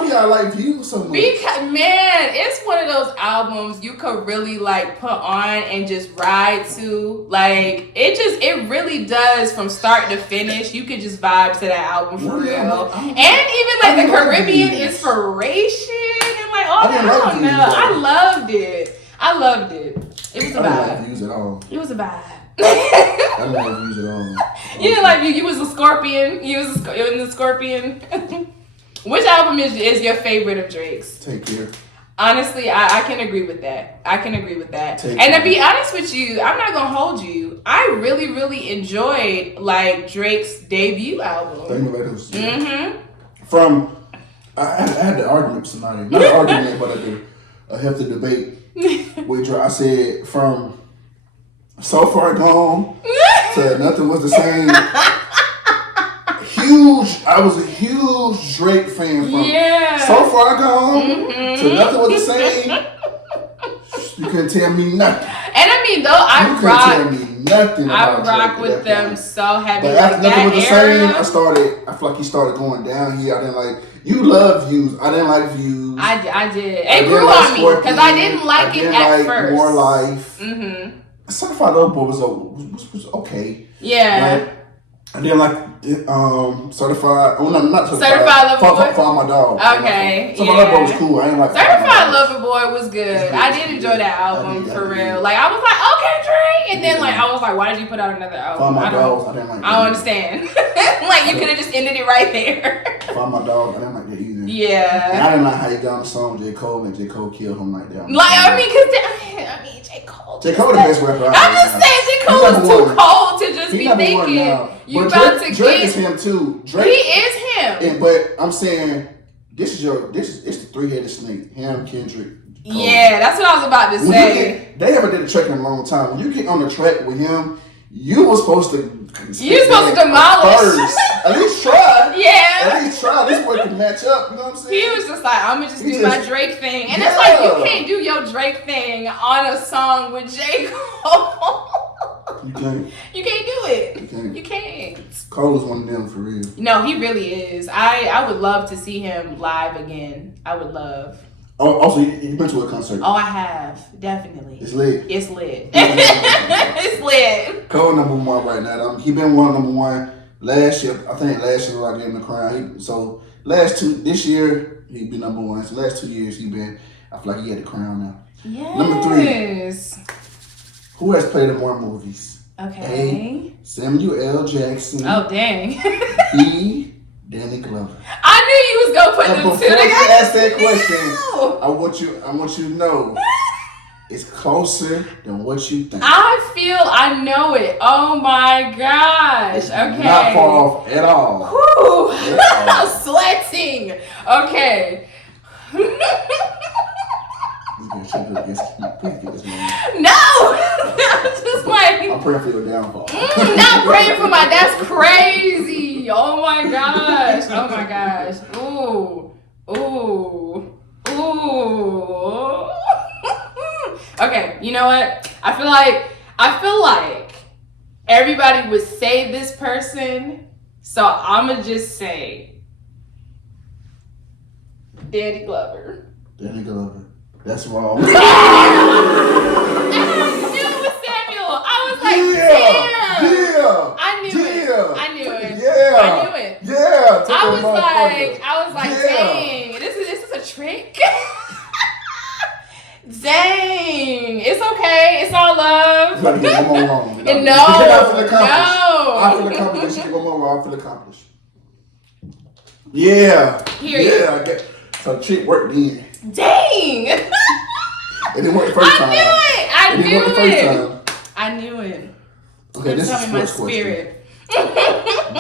do y'all like Views so much? Because, man, it's one of those albums you could really put on and just ride to. It really does from start to finish. You could just vibe to that album for real. And even the Caribbean inspiration and all that. I don't know. I loved it. It was a vibe. I didn't like Views at all. It was a vibe. I didn't like Views at all. You didn't like you was a Scorpion. You was in the Scorpion. Which album is your favorite of Drake's? Take Care. Honestly, I can agree with that. I can agree with that. Take And to it. be honest with you, I'm not gonna hold you. I really, really enjoyed like Drake's debut album. Mm-hmm. From I had the argument with somebody, not an argument, but a healthy debate with Drake. I said from So Far Gone to Nothing Was the Same. I was a huge Drake fan from So Far Gone to Nothing Was the Same. You couldn't tell me nothing. And I mean, though, I tell me nothing. I about rock Drake with them point. so heavy. But like after Nothing that Was the era, Same, I feel like he started going down here. I didn't like. You love Views. I didn't like Views. I did. It grew on me because I didn't like it at first. More Life. Mm-hmm. Certified Lover Boy was okay. Yeah. But I didn't like Certified. Oh no, not Certified Lover Boy. For My Dog. Okay. Certified Lover Boy was cool. I didn't like Certified Lover Boy was good. I did enjoy that album for real. Like I was like, okay, Drake, and then like I was like, why did you put out another album? For My Dog. I didn't like. I don't understand. Like you could have just ended it right there. For My Dog. I didn't like that either. Yeah. And I didn't like how he got on the song J. Cole and J. Cole killed him like that. Like I mean, J. Cole. J. Cole the best rapper. I'm just saying, J. Cole is too cold to just be thinking you but about to Drake get. is him too. Drake, He is him. But I'm saying it's the three-headed snake. Him, Kendrick. Cole. Yeah, that's what I was about to say. They haven't did a track in a long time. When you get on the track with him, you were supposed to. You're supposed to demolish. First. At least try. Yeah. At least try. This way can match up. You know what I'm saying? He was just like, I'm gonna just do my Drake thing, and it's like you can't do your Drake thing on a song with J. Cole. You can't. You can't do it. You can't. You can't. Cole is one of them for real. No, he really is. I would love to see him live again. I would love. Oh, also, you been to a concert? Oh, I have. Definitely. It's lit. It's lit. It's lit. Cole #1 right now. He been #1 last year. I think last year I gave him the crown. This year he be #1. So last 2 years he been. I feel like he had the crown now. Yes. Number 3. Who has played in more movies? Okay. A. Samuel L. Jackson. Oh dang. B. Danny Glover. I knew you was gonna put them two Before together. you ask that question, I want you to know it's closer than what you think. I feel I know it. Oh my gosh. Okay. Not far off at all. Whew. I'm sweating. Okay. Please get this man. No. Just like I'm praying for your downfall. not praying for my. That's crazy. Oh my gosh. Oh my gosh. Ooh. Ooh. Ooh. Okay. You know what? I feel like everybody would say this person, so I'ma just say Danny Glover. Danny Glover. That's wrong. I knew it was Samuel. I was like, damn. Yeah. I knew it. I knew it. Yeah. I knew it. Yeah. I was like, dang, this is a trick. Dang, it's okay. It's all love. You gotta get one more wrong. No. I feel accomplished. Get one more wrong. I feel accomplished. Yeah. Period. Yeah. So the trick worked then. Dang. It didn't work the first time. I knew it. I knew it. Okay, this is a sports question.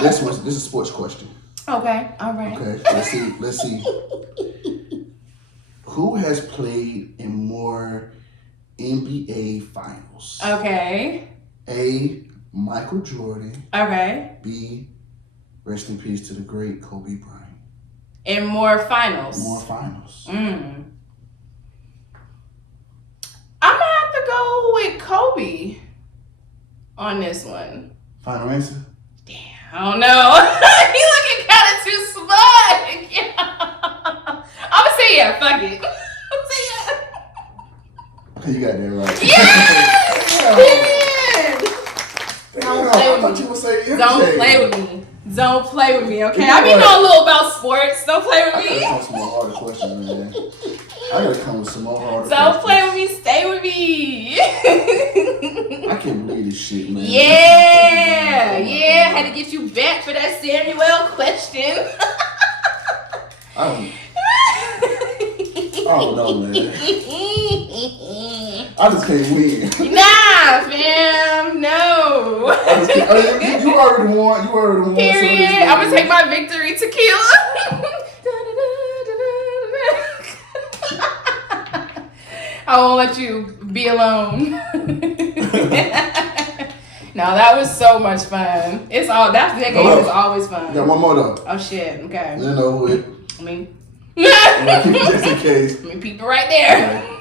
This is a sports question. Okay, all right. Okay, let's see. Who has played in more NBA finals? Okay. A. Michael Jordan. Okay. B. Rest in peace to the great Kobe Bryant. In more finals. More finals. I'm gonna have to go with Kobe on this one. Final answer? Damn, I don't know. He looking kind of too smug. I'm gonna say yeah. Fuck it. I'm gonna say yeah. Okay, you got that right. Yes. Damn, I thought you would say MJ. Don't play with me. Don't play with me, okay? I be knowing a little about sports. Don't play with me. I gotta come with some more harder questions, man. I gotta come with some more harder Don't questions. play with me. Stay with me. I can't believe this shit, man. Yeah. Had to get you back for that Samuel question. I don't know, man. I just can't win. Nah, fam, no. I just can't. You already won. You already won. Period. So I'm gonna take my victory tequila. I won't let you be alone. No, that was so much fun. That game was always fun. Got one more though. Oh shit. Okay. You know who it. I mean, Just in case. I mean, people right there. Okay.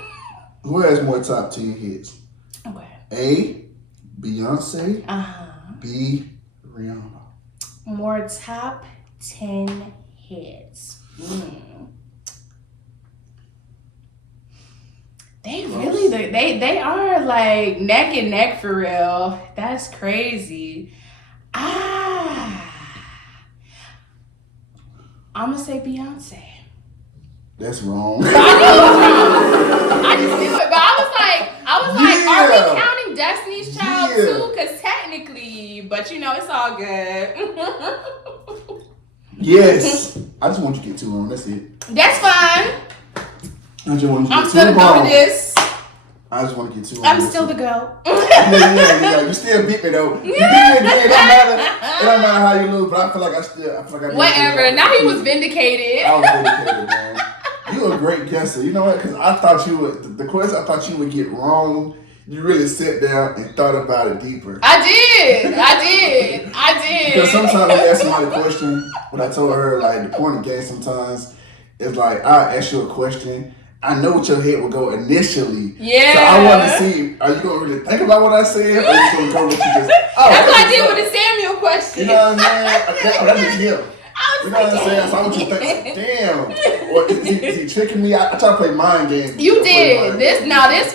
Who has more top 10 hits? Okay. A. Beyonce. B. Rihanna. More top 10 hits. They really, they are like neck and neck for real. That's crazy. I'm gonna say Beyonce. That's wrong. I just knew it, but I was like, are we counting Destiny's Child too? Because technically, but you know, it's all good. Yes. I just want you to get 2 wrong. That's it. That's fine. I just want you to I'm get still 2 the wrong. go to this. I just want to get 2 wrong. I'm still the go. Yeah. You still beat me though. You beat me again. It don't matter how you lose, but I feel like I did Whatever. Now he was vindicated. I was vindicated, man. You a great guesser. You know what? Because I thought you would. The question I thought you would get wrong. You really sat down and thought about it deeper. I did. Because sometimes when you ask somebody a question, what I told her, like the point of the game sometimes is like I'll ask you a question. I know what your head will go initially. Yeah. So I want to see, are you going to really think about what I said? Or are you going to go with you just, that's what I did with the Samuel question. You know what I'm saying? That was him. You know what I'm saying? So I want you to think, like, damn. Or is he tricking me? I try to play mind games. You did. This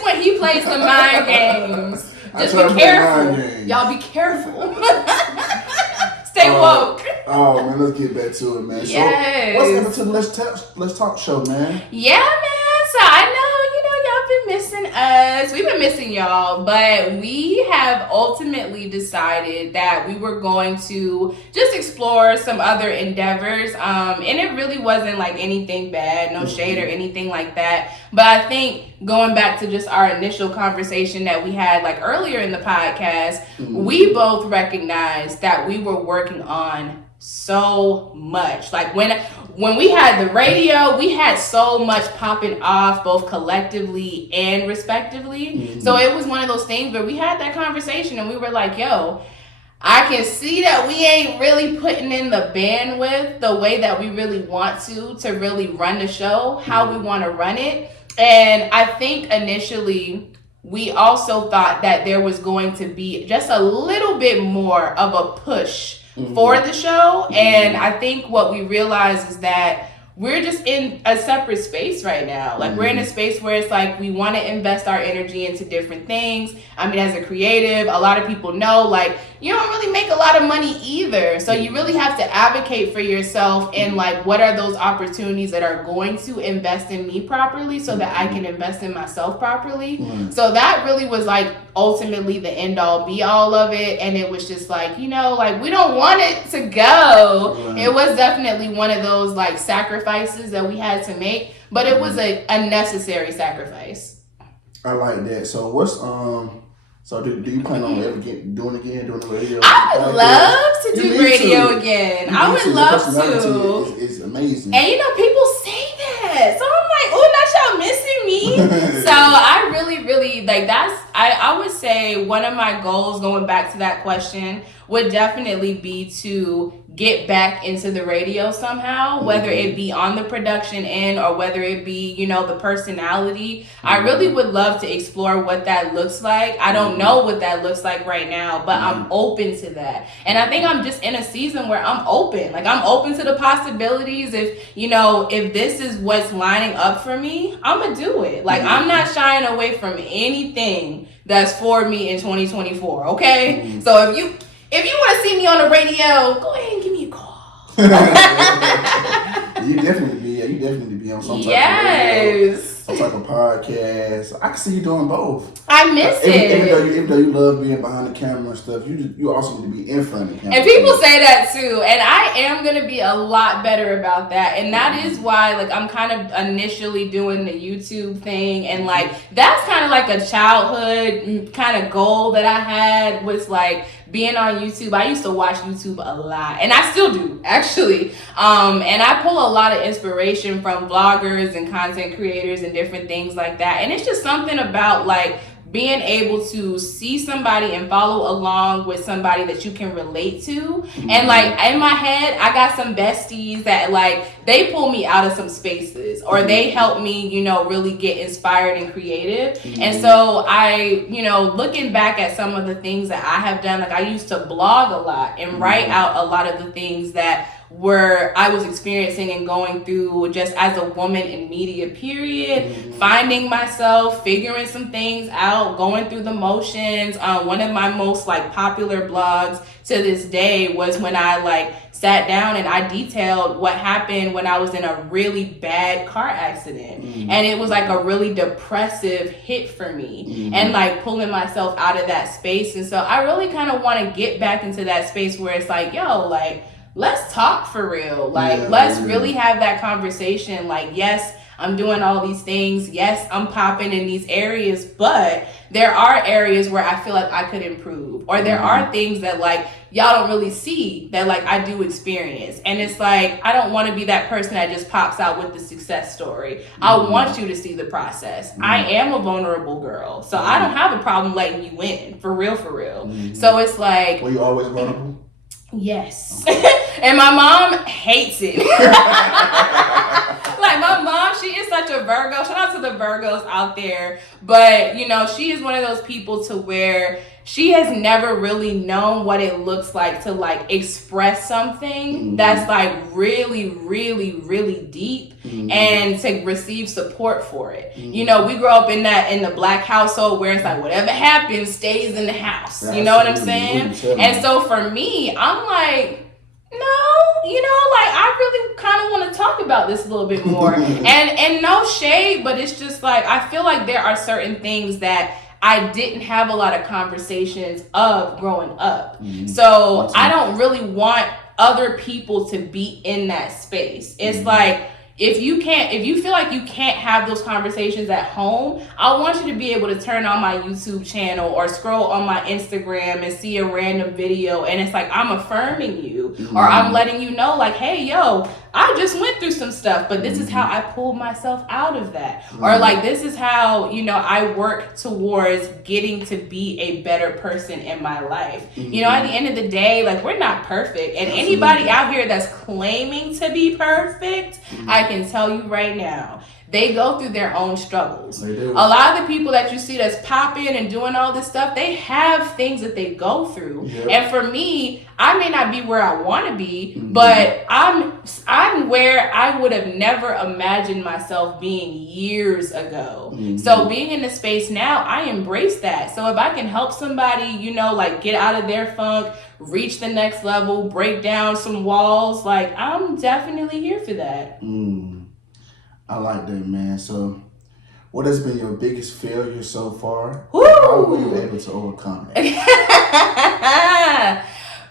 one he plays some mind games. Just be careful. Y'all be careful. Stay woke. Oh man, let's get back to it, man. Yes. So what's happened to the Let's Talk show, man? Yeah, man. So I know, y'all been missing us. We've been missing y'all, but we have ultimately decided that we were going to just explore some other endeavors. And it really wasn't like anything bad, no shade or anything like that. But I think going back to just our initial conversation that we had like earlier in the podcast, we both recognized that we were working on so much. Like when we had the radio, we had so much popping off both collectively and respectively. So it was one of those things where we had that conversation and we were like, yo, I can see that we ain't really putting in the bandwidth the way that we really want to really run the show, how we want to run it. And I think initially we also thought that there was going to be just a little bit more of a push for the show. And I think what we realized is that we're just in a separate space right now. Like we're in a space where it's like we want to invest our energy into different things. I mean, as a creative, a lot of people know like you don't really make a lot of money either. So you really have to advocate for yourself and like what are those opportunities that are going to invest in me properly so that I can invest in myself properly. So that really was like ultimately the end all be all of it. And it was just like, like we don't want it to go. It was definitely one of those like sacrifices that we had to make, but it was a necessary sacrifice. I like that. So what's so do you plan on ever doing the radio? I would love to do radio again. I would love to. It's amazing. And people say that. So I'm like, oh, not y'all missing me. So I really like I would say one of my goals going back to that question would definitely be to get back into the radio somehow, whether it be on the production end or whether it be, the personality. I really would love to explore what that looks like. I don't know what that looks like right now, but I'm open to that. And I think I'm just in a season where I'm open. Like I'm open to the possibilities. If this is what's lining up for me, I'm gonna do it. Like I'm not shying away from anything that's for me in 2024, okay? So if you want to see me on the radio, go ahead and give me a call. You definitely be on some type of radio. some type of podcast. I can see you doing both. I miss it. Even though you love being behind the camera and stuff, you also need to be in front of the camera. And people say that too, and I am gonna be a lot better about that. And that is why, like, I'm kind of initially doing the YouTube thing, and like that's kind of like a childhood kind of goal that I had, was like being on YouTube. I used to watch YouTube a lot, and I still do, actually. And I pull a lot of inspiration from vloggers and content creators and different things like that. And it's just something about like being able to see somebody and follow along with somebody that you can relate to. And like in my head, I got some besties that like they pull me out of some spaces, or they help me, you know, really get inspired and creative. And so I, you know, looking back at some of the things that I have done, like I used to blog a lot and write out a lot of the things that I was experiencing and going through just as a woman in media, period. Finding myself, figuring some things out, going through the motions. One of my most like popular blogs to this day was when I like sat down and I detailed what happened when I was in a really bad car accident. And it was like a really depressive hit for me, and like pulling myself out of that space. And so I really kind of want to get back into that space where it's like, yo, like, let's talk for real. Like, let's really have that conversation. Like, yes, I'm doing all these things. Yes, I'm popping in these areas, but there are areas where I feel like I could improve, or there are things that like y'all don't really see that like I do experience. And it's like, I don't want to be that person that just pops out with the success story. I want you to see the process. I am a vulnerable girl, so I don't have a problem letting you in, for real, for real. So it's like, were you always vulnerable? Yes. And my mom hates it. Like my mom, she is such a Virgo. Shout out to the Virgos out there. But, you know, she is one of those people to where she has never really known what it looks like to like express something that's like really, really, really deep, and to receive support for it. You know, we grow up in the Black household where it's like whatever happens stays in the house. You know what I'm saying? And so for me, I'm like, no, you know, like I really kind of want to talk about this a little bit more. and no shade, but it's just like I feel like there are certain things that I didn't have a lot of conversations of growing up. So I don't really want other people to be in that space. It's like, if you feel like you can't have those conversations at home, I want you to be able to turn on my YouTube channel or scroll on my Instagram and see a random video, and it's like I'm affirming you, or I'm letting you know like, hey, yo, I just went through some stuff, but this is how I pulled myself out of that. Or like, this is how, you know, I work towards getting to be a better person in my life. You know, at the end of the day, like, we're not perfect. And anybody out here that's claiming to be perfect, I can tell you right now, they go through their own struggles. They do. A lot of the people that you see that's popping and doing all this stuff, they have things that they go through. And for me, I may not be where I want to be, but I'm where I would have never imagined myself being years ago. So being in the space now, I embrace that. So if I can help somebody, you know, like get out of their funk, reach the next level, break down some walls, like I'm definitely here for that. I like that, man. So, what has been your biggest failure so far? Woo! How were you able to overcome it?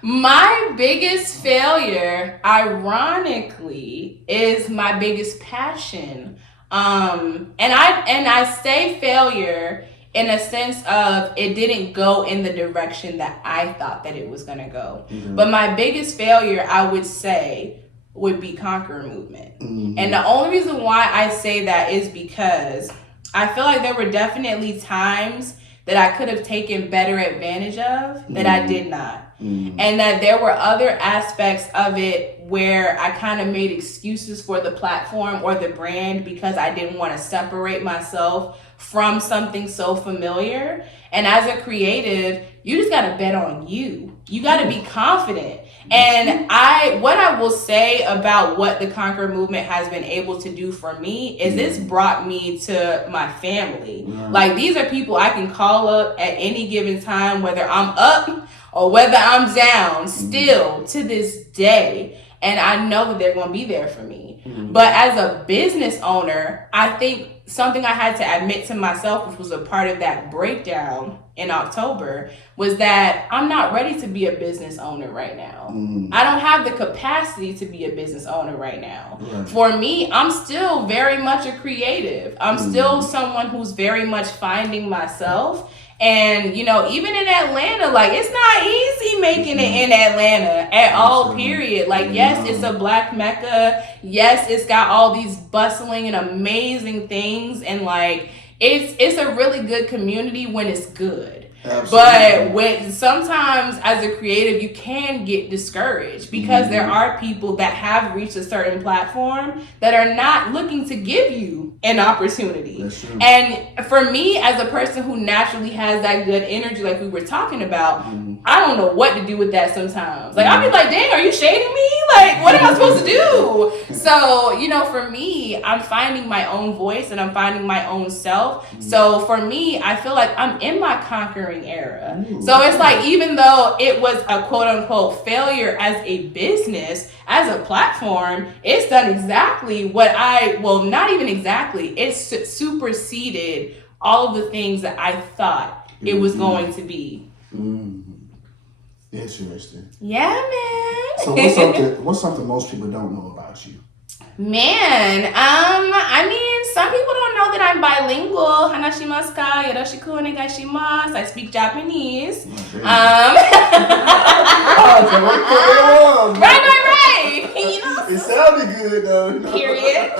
My biggest failure, ironically, is my biggest passion. And I say failure in a sense of it didn't go in the direction that I thought that it was gonna go. But my biggest failure, I would say, would be Conqueror movement. And the only reason why I say that is because I feel like there were definitely times that I could have taken better advantage of that I did not. And that there were other aspects of it where I kind of made excuses for the platform or the brand because I didn't want to separate myself from something so familiar. And as a creative, you just got to bet on you. You got to be confident. And what I will say about what the Conqueror movement has been able to do for me is it's brought me to my family. Like, these are people I can call up at any given time, whether I'm up or whether I'm down, still to this day. And I know that they're going to be there for me. But as a business owner, I think something I had to admit to myself, which was a part of that breakdown in October, was that I'm not ready to be a business owner right now. I don't have the capacity to be a business owner right now. Right. For me, I'm still very much a creative. I'm still someone who's very much finding myself. And, you know, even in Atlanta, like, it's not easy making it in Atlanta at all, period. Like, yes, it's a Black Mecca. Yes, it's got all these bustling and amazing things. And, like, it's a really good community when it's good. Absolutely. But when sometimes as a creative, you can get discouraged because there are people that have reached a certain platform that are not looking to give you an opportunity. That's true. And for me, as a person who naturally has that good energy, like we were talking about, I don't know what to do with that sometimes. Like, I'll be like, dang, are you shading me? Like, what am I supposed to do? So, you know, for me, I'm finding my own voice and I'm finding my own self. So for me, I feel like I'm in my conquering era. So it's like, even though it was a quote unquote failure as a business, as a platform, it's done exactly what not even exactly, it's superseded all of the things that I thought it was going to be. Interesting. Yeah, man. So what's something most people don't know about you? Man, I mean, some people don't know that I'm bilingual. Hanashimasu ka? Yoroshiku onegaishimasu. I speak Japanese. Right. You know, it sounded good though. Period.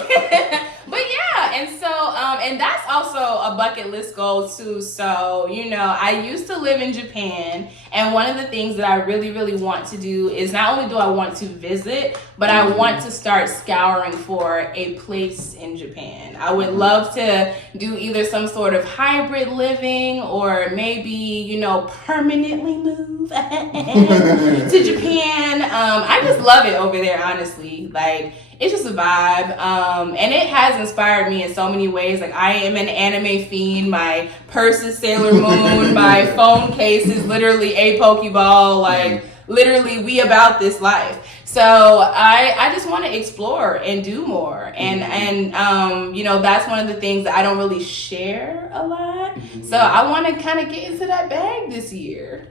But yeah, and so, and that's also a bucket list goal too. So, you know, I used to live in Japan, and one of the things that I really, really want to do is not only do I want to visit, but I want to start scouring for a place in Japan. I would love to do either some sort of hybrid living or maybe, you know, permanently move to Japan. I just love it over there, honestly. Like, it's just a vibe, and it has inspired me in so many ways. Like, I am an anime fiend. My purse is Sailor Moon. My phone case is literally a Pokeball. Like, literally, we about this life. So I just want to explore and do more, and you know, that's one of the things that I don't really share a lot. So I want to kind of get into that bag this year.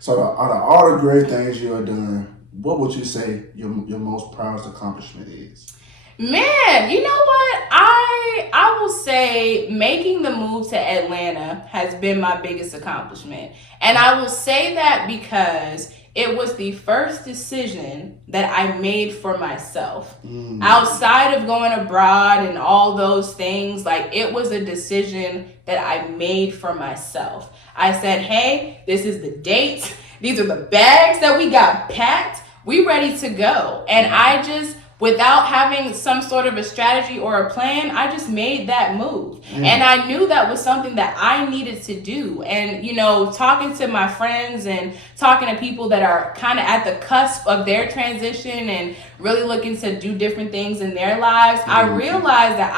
So out of all the great things you have done, what would you say your most proudest accomplishment is? Man, you know what? I will say making the move to Atlanta has been my biggest accomplishment. And I will say that because it was the first decision that I made for myself. Outside of going abroad and all those things, like, it was a decision that I made for myself. I said, hey, this is the date. These are the bags that we got packed. We ready to go. And I just, without having some sort of a strategy or a plan, I just made that move. And I knew that was something that I needed to do. And, you know, talking to my friends and talking to people that are kind of at the cusp of their transition and really looking to do different things in their lives, I realized that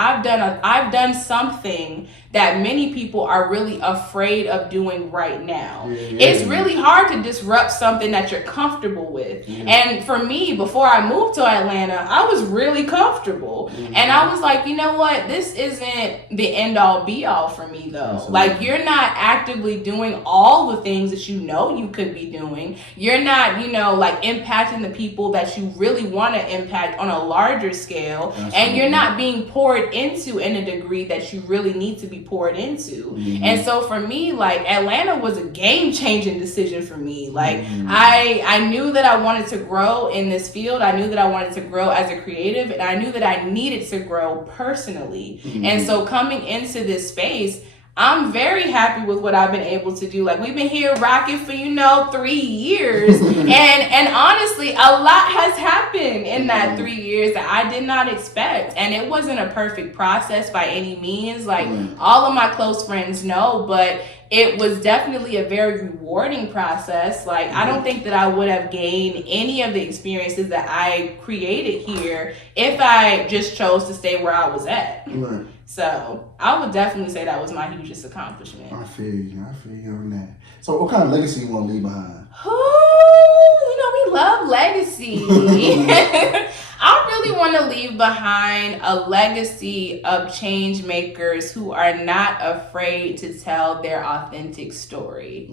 I've done something that many people are really afraid of doing right now. It's really hard to disrupt something that you're comfortable with. And for me, before I moved to Atlanta, I was really comfortable. And I was like, you know what? This isn't the end all be all for me though. Absolutely. Like, you're not actively doing all the things that you know you could be doing. You're not, you know, like, impacting the people that you really want to impact on a larger scale. Absolutely. And you're not being poured into in a degree that you really need to be poured into. And so for me, like, Atlanta was a game-changing decision for me. Like, I knew that I wanted to grow in this field. I knew that I wanted to grow as a creative, and I knew that I needed to grow personally. And so coming into this space, I'm very happy with what I've been able to do. Like, we've been here rocking for, 3 years. and honestly, a lot has happened in that 3 years that I did not expect. And it wasn't a perfect process by any means. Like, all of my close friends know, but it was definitely a very rewarding process. Like, I don't think that I would have gained any of the experiences that I created here if I just chose to stay where I was at. Right. So I would definitely say that was my hugest accomplishment. I feel you on that. So what kind of legacy you want to leave behind? We love legacy. I really want to leave behind a legacy of change makers who are not afraid to tell their authentic story.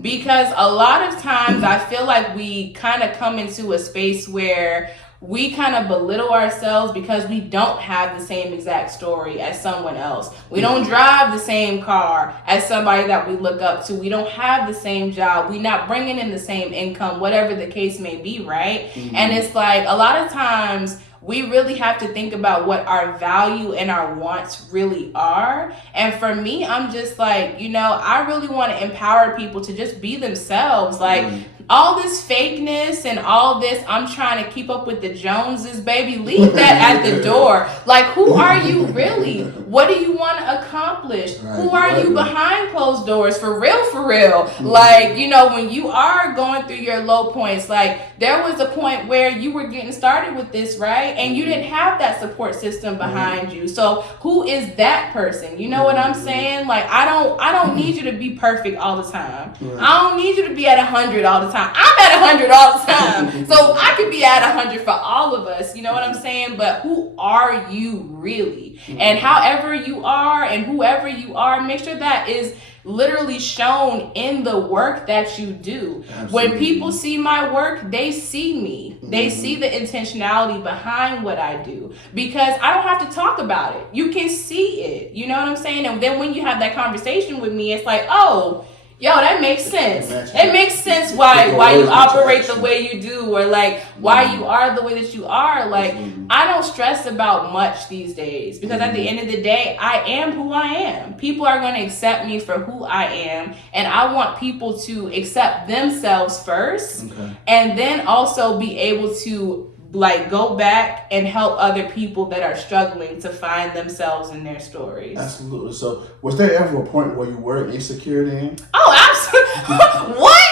Because a lot of times I feel like we kind of come into a space where we kind of belittle ourselves because we don't have the same exact story as someone else. We don't drive the same car as somebody that we look up to. We don't have the same job. We're not bringing in the same income, whatever the case may be, right? And it's like a lot of times we really have to think about what our value and our wants really are. And for me, I'm just like, you know, I really want to empower people to just be themselves. Like, all this fakeness and all this, I'm trying to keep up with the Joneses, baby. Leave that at the door. Like, who are you really? What do you want to accomplish? Who are you behind closed doors? For real, for real. Like, you know, when you are going through your low points, like, there was a point where you were getting started with this, right? And you didn't have that support system behind you. So who is that person? You know what I'm saying? Like, I don't need you to be perfect all the time. I don't need you to be at 100 all the time. I'm at 100 all the time. So I could be at 100 for all of us. You know what I'm saying? But who are you really? And however you are and whoever you are, make sure that is literally shown in the work that you do. When people see my work, they see me. They see the intentionality behind what I do, because I don't have to talk about it. You can see it. You know what I'm saying? And then when you have that conversation with me, it's like, oh, yo, that makes sense. It makes sense why you operate the way you do, or like why you are the way that you are. Like, I don't stress about much these days, because at the end of the day, I am who I am. People are going to accept me for who I am, and I want people to accept themselves first, and then also be able to like go back and help other people that are struggling to find themselves in their stories. Absolutely. So was there ever a point where you were insecure then? Oh, absolutely. What?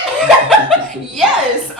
Yes.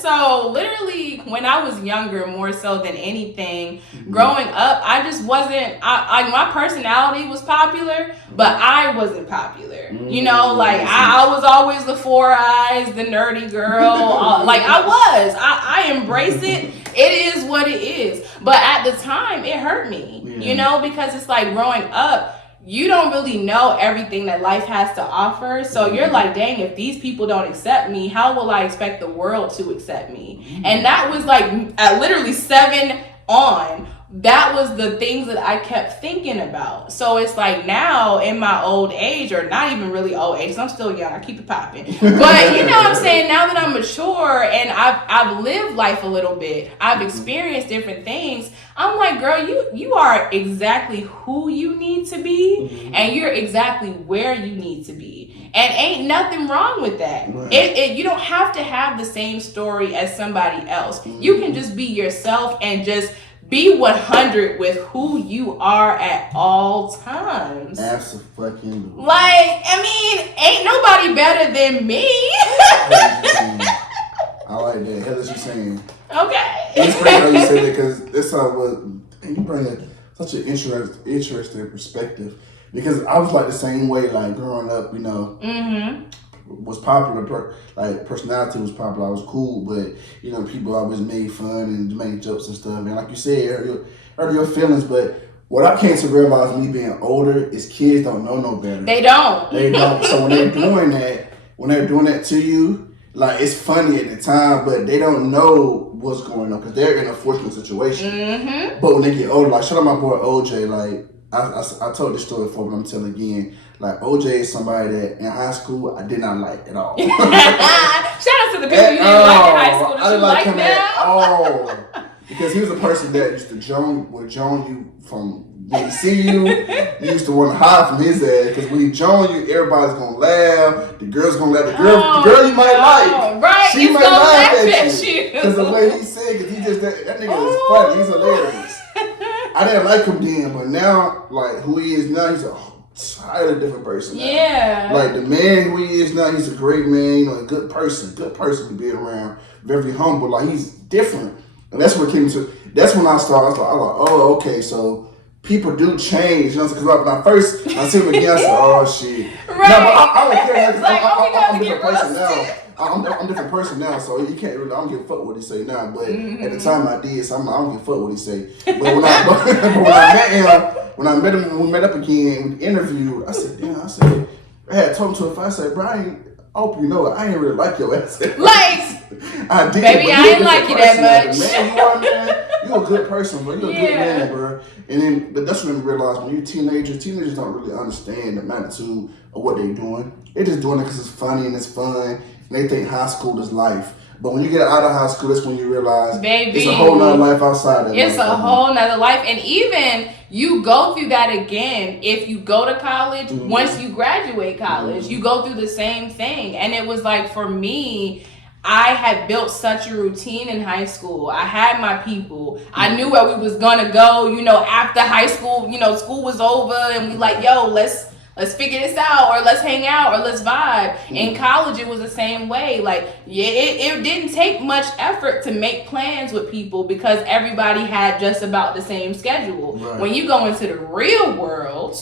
So literally when I was younger, more so than anything, growing up, I just wasn't, my personality was popular, but I wasn't popular. You know, like I was always the four eyes, the nerdy girl. Like I embrace it. It is what it is. But at the time, it hurt me, you know, because it's like growing up, you don't really know everything that life has to offer. So you're like, dang, if these people don't accept me, how will I expect the world to accept me? And that was like at literally 7 on. That was the things that I kept thinking about. So it's like now in my old age, or not even really old age, 'cause I'm still young, I keep it popping. But you know what I'm saying? Now that I'm mature and I've lived life a little bit, I've experienced different things. I'm like, girl, you are exactly who you need to be, and you're exactly where you need to be. And ain't nothing wrong with that. You don't have to have the same story as somebody else. You can just be yourself and just be 100 with who you are at all times. Absolutely. Like, I mean, ain't nobody better than me. I like that. Hell is you saying? Okay. It's crazy how you said that, because that's how you bring such an interesting perspective. Because I was like the same way, like growing up, you know. Was popular, like personality was popular. I was cool, but you know, people always made fun and made jokes and stuff. And like you said, hurt your feelings. But what I came to realize, me being older, is kids don't know no better. They don't. So when they're doing that to you, like, it's funny at the time, but they don't know what's going on because they're in a fortunate situation. But when they get older, like shout out my boy OJ, like. I told this story before, but I'm telling again. Like, OJ is somebody that in high school I did not like at all. Shout out to the people you didn't like in high school that I didn't like him now. at all. Because he was a person that used to joan you from didn't see you. You used to want to hide from his ass because when he join you, everybody's gonna laugh. The girl's gonna laugh. The girl you might like, right? She might laugh at you because the way he said, because he just that nigga is funny. He's hilarious. I didn't like him then, but now, like, who he is now, he's a entirely different person now. Yeah. Like, the man who he is now, he's a great man, you know, a good person to be around, very humble. Like, he's different. And that's what came to, that's when I started, I was like, oh, okay, so people do change. You know, because when I first, I see him again, I said, oh, shit. Right. No, but I don't care. It's like, I'm a different person now. I'm a different person now, so you can't really. I don't give a fuck what he say now. But at the time I did, so I don't give a fuck what he say. But when I met him, when we met up again, we interviewed. I said, damn. I had told him to if I said, Brian. I hope you know it. I ain't really like your ass. Like, I did, baby, I ain't like you that much. Man, you're a good person, bro. You're a good man, bro. And then that's when we realized when you're teenagers don't really understand the magnitude of what they're doing. They're just doing it because it's funny and it's fun, and they think high school is life. But when you get out of high school, that's when you realize it's a whole nother life outside of it. It's a whole nother life. And even you go through that again if you go to college. Once you graduate college, you go through the same thing. And it was like, for me, I had built such a routine in high school. I had my people. I knew where we was gonna go, after high school, school was over and we like, yo, let's figure this out, or let's hang out, or let's vibe. In college, it was the same way. Like, it didn't take much effort to make plans with people because everybody had just about the same schedule. Right. When you go into the real world,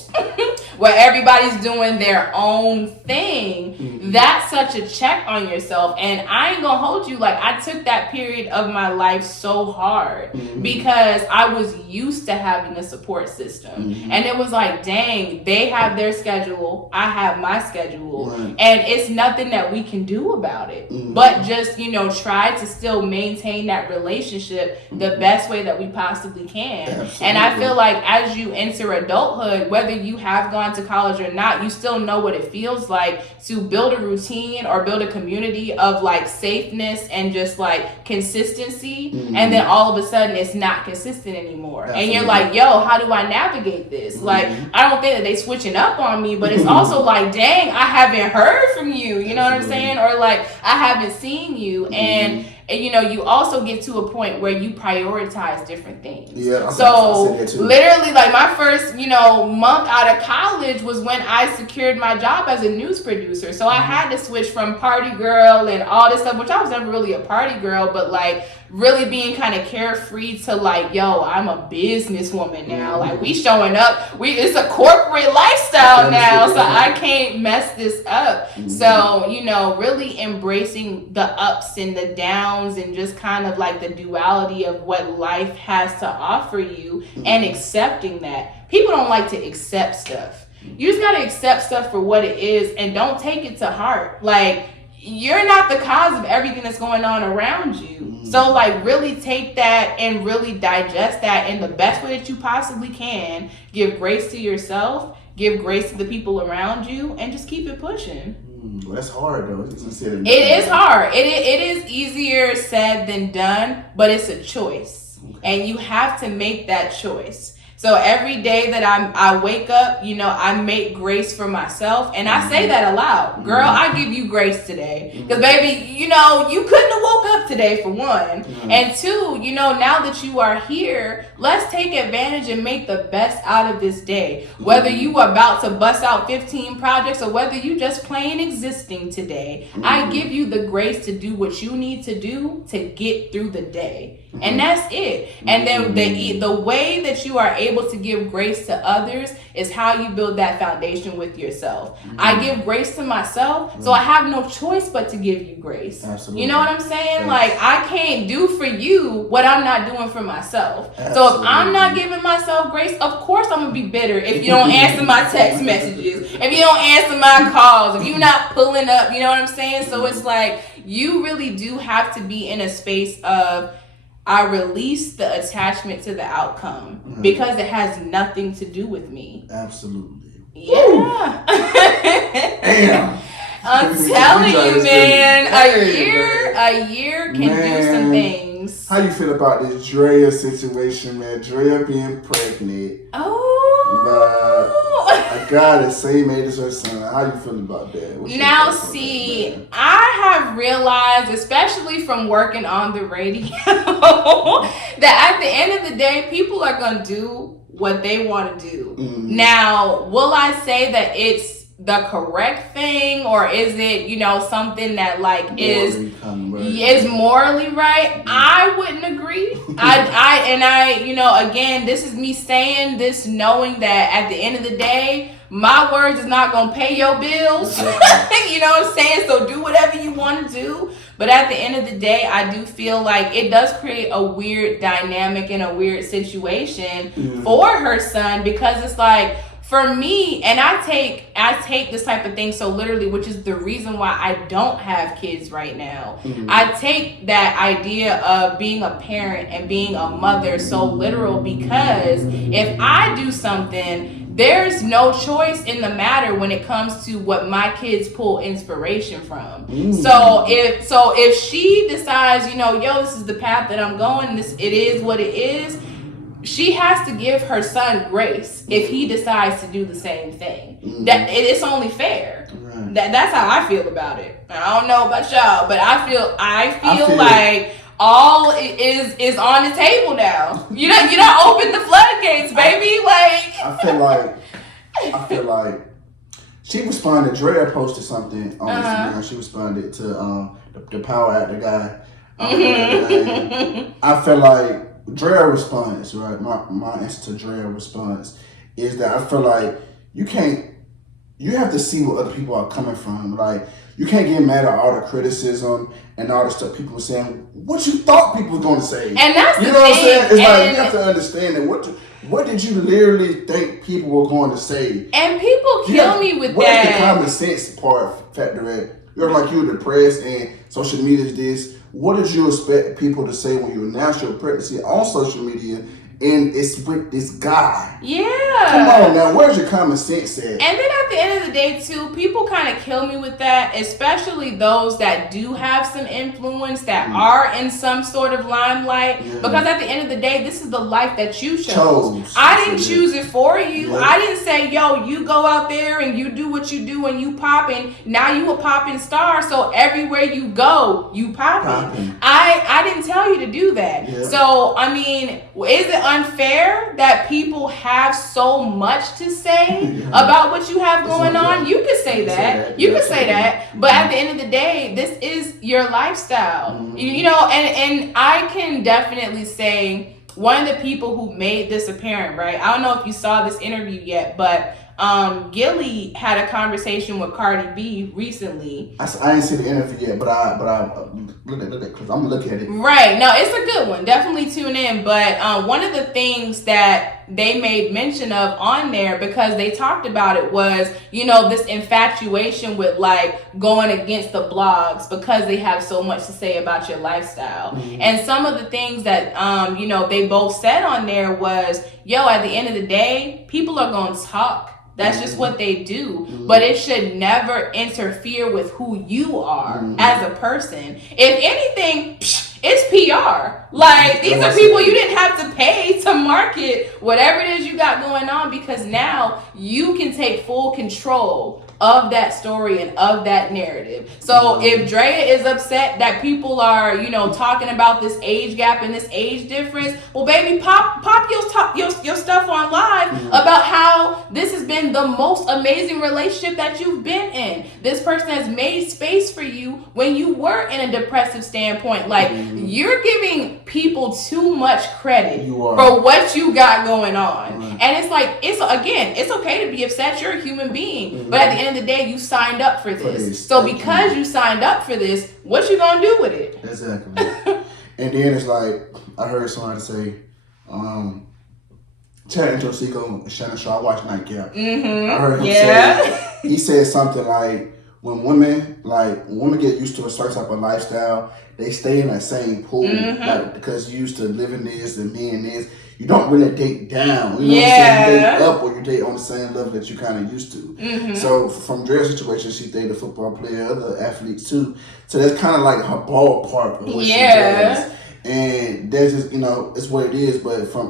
where everybody's doing their own thing, that's such a check on yourself. And I ain't gonna hold you, like, I took that period of my life so hard because I was used to having a support system. And it was like, dang, they have their schedule, I have my schedule, and it's nothing that we can do about it but just try to still maintain that relationship the best way that we possibly can. Absolutely. And I feel like as you enter adulthood, whether you have gone to college or not, you still know what it feels like to build a routine or build a community of like safeness and just like consistency, and then all of a sudden it's not consistent anymore. Absolutely. And you're like, yo, how do I navigate this? Like, I don't think that they switching up on me, but it's also like, dang, I haven't heard from you, you know what I'm saying? Or like, I haven't seen you. And you also get to a point where you prioritize different things. Yeah. So literally, like my first, month out of college was when I secured my job as a news producer. So I had to switch from party girl and all this stuff, which I was never really a party girl, but like really being kind of carefree to like, yo, I'm a businesswoman now. Like we showing up, it's a corporate lifestyle now, so I can't mess this up. So, really embracing the ups and the downs and just kind of like the duality of what life has to offer you and accepting that. People don't like to accept stuff. You just got to accept stuff for what it is and don't take it to heart. Like, you're not the cause of everything that's going on around you. So like really take that and really digest that in the best way that you possibly can. Give grace to yourself, give grace to the people around you, and just keep it pushing. Well, that's hard though. It is hard. It is easier said than done, but it's a choice. And you have to make that choice. So every day that I wake up, I make grace for myself. And I say that aloud. Girl, I give you grace today. Because baby, you couldn't have woke up today for one. And two, now that you are here, let's take advantage and make the best out of this day. Whether you are about to bust out 15 projects or whether you just plain existing today, I give you the grace to do what you need to do to get through the day. And that's it. And then the way that you are able to give grace to others is how you build that foundation with yourself. I give grace to myself, so I have no choice but to give you grace. Absolutely. You know what I'm saying? Like, I can't do for you what I'm not doing for myself. Absolutely. So if I'm not giving myself grace, of course I'm going to be bitter if you don't answer my text messages, if you don't answer my calls, if you're not pulling up, you know what I'm saying? So it's like, you really do have to be in a space of, I release the attachment to the outcome because it has nothing to do with me. Absolutely. Yeah. Damn. I'm telling you, man, a year can do some things. How you feel about this Drea situation, man? Drea being pregnant. A guy the same age as her son. How you feeling about that? Now, see, I have realized, especially from working on the radio, that at the end of the day, people are going to do what they want to do. Now, will I say that it's the correct thing, or is it, something that like is morally right? I wouldn't agree. I again, this is me saying this knowing that at the end of the day, my words is not gonna pay your bills. You know what I'm saying? So do whatever you want to do. But at the end of the day, I do feel like it does create a weird dynamic and a weird situation for her son, because it's like, for me, and I take this type of thing so literally, which is the reason why I don't have kids right now. I take that idea of being a parent and being a mother so literal, because if I do something, there's no choice in the matter when it comes to what my kids pull inspiration from. So if she decides, yo, this is the path that I'm going, it is what it is, she has to give her son grace if he decides to do the same thing. That it's only fair. Right. That's how I feel about it. I don't know about y'all, but I feel like all is on the table now. You don't open the floodgates, baby. I feel like she responded. Drea posted something on Instagram. She responded to the Power Actor guy. I feel like Drea response, right? My answer to Drea response is that I feel like you have to see where other people are coming from. Like, you can't get mad at all the criticism and all the stuff people are saying. What you thought people were going to say. And that's the thing. What I'm saying? It's like, you have to understand that what did you literally think people were going to say? And people kill me with that. Where's the common sense factor at? You're like, you're depressed and social media is this. What did you expect people to say when you announce your pregnancy on social media and it's with this guy? Yeah. Come on now, where's your common sense at? And then at the end of the day, too, people kind of kill me with that, especially those that do have some influence, that are in some sort of limelight. Yeah. Because at the end of the day, this is the life that you chose. I didn't choose it for you. Yeah. I didn't say, yo, you go out there and you do what you do and you popping. Now you a popping star, so everywhere you go, you popping. I didn't tell you to do that. Yeah. So, I mean, is it unfair that people have so much to say about what you have going on? You could say that. You could say that. But at the end of the day, this is your lifestyle. And I can definitely say one of the people who made this apparent, right? I don't know if you saw this interview yet, but Gilly had a conversation with Cardi B recently. I didn't see the interview yet, but I look at it because I'm gonna look at it. Right. No, it's a good one. Definitely tune in. But one of the things that they made mention of on there, because they talked about it, was, this infatuation with like going against the blogs because they have so much to say about your lifestyle. And some of the things that they both said on there was, at the end of the day, people are gonna talk. That's just what they do. But it should never interfere with who you are as a person. If anything, it's PR. Like, these are people you didn't have to pay to market whatever it is you got going on, because now you can take full control of that story and of that narrative. So if Drea is upset that people are, talking about this age gap and this age difference, well, baby, pop your stuff on live about how this has been the most amazing relationship that you've been in. This person has made space for you when you were in a depressive standpoint. Like, you're giving people too much credit for what you got going on. And it's like, it's okay to be upset. You're a human being. But at the end of the day, you signed up for this. So because you signed up for this, what you gonna do with it? Exactly. And then it's like, I heard somebody say, Chad Josico and Shannon Shaw, I watched Nightcap. I heard him say, he said something like, when women get used to a certain type of lifestyle, they stay in that same pool, like, because you used to living this and being this. You don't really date down. You know what I'm saying? You date up, or you date on the same level that you kind of used to. So from Dre's situation, she dated a football player, other athletes too. So that's kind of like her ballpark of what she does. And that's just, it's what it is. But from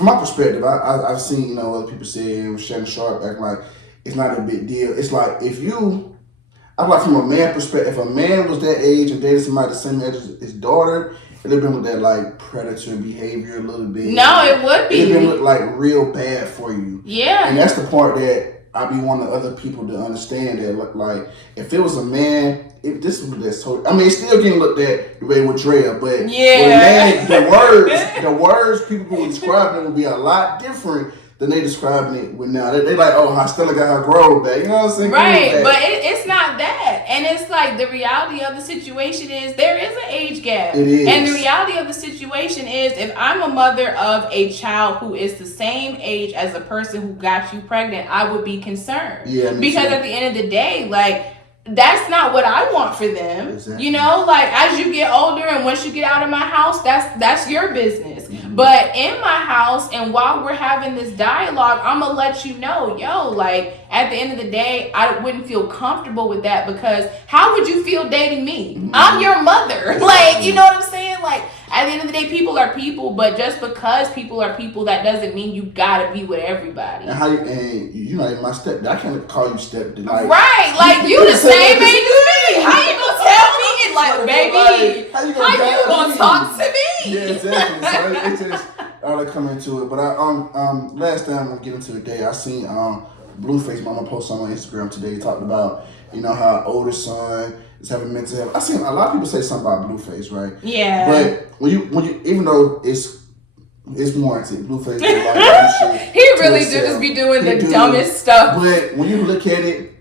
my perspective, I've seen, other people say, Shannon Sharp acting like it's not a big deal. It's like, I'm like, from a man perspective, if a man was that age and dated somebody the same age as his daughter, it'd have been with that like predator behavior a little bit. No, it would be. It'd been like real bad for you. Yeah. And that's the part that I be wanting other people to understand, that like, if it was a man, if this was that's so, I mean, it's still getting looked at the way with Drea, but the words people would describe it would be a lot different then they describing it with now. They like, oh, how Stella got her grove back. You know what I'm saying? Right, but it's not that. And it's like the reality of the situation is there is an age gap. It is. And the reality of the situation is if I'm a mother of a child who is the same age as the person who got you pregnant, I would be concerned. Yeah, because at the end of the day, like, that's not what I want for them. Exactly. You know, like as you get older and once you get out of my house, that's your business. Mm-hmm. But in my house and while we're having this dialogue, I'm gonna let you know, yo, like at the end of the day, I wouldn't feel comfortable with that because how would you feel dating me? Mm-hmm. I'm your mother. Exactly. Like, you know what I'm saying? Like at the end of the day, people are people, but just because people are people, that doesn't mean you gotta be with everybody. And you know, my stepdad, I can't call you stepdad. Like, right, like you the same age as me. How you gonna tell me? Like, baby, how you gonna talk to me? Yeah, exactly. So it's just all that come into it. But I last time I'm gonna get into it today, I seen Blueface Mama post on Instagram today. He talked about, you know, how her older son is having mental health. I seen a lot of people say something about Blueface, right? Yeah. But when you even though it's warranted, Blueface did like that shit. He really do just be doing the dumbest stuff. But when you look at it,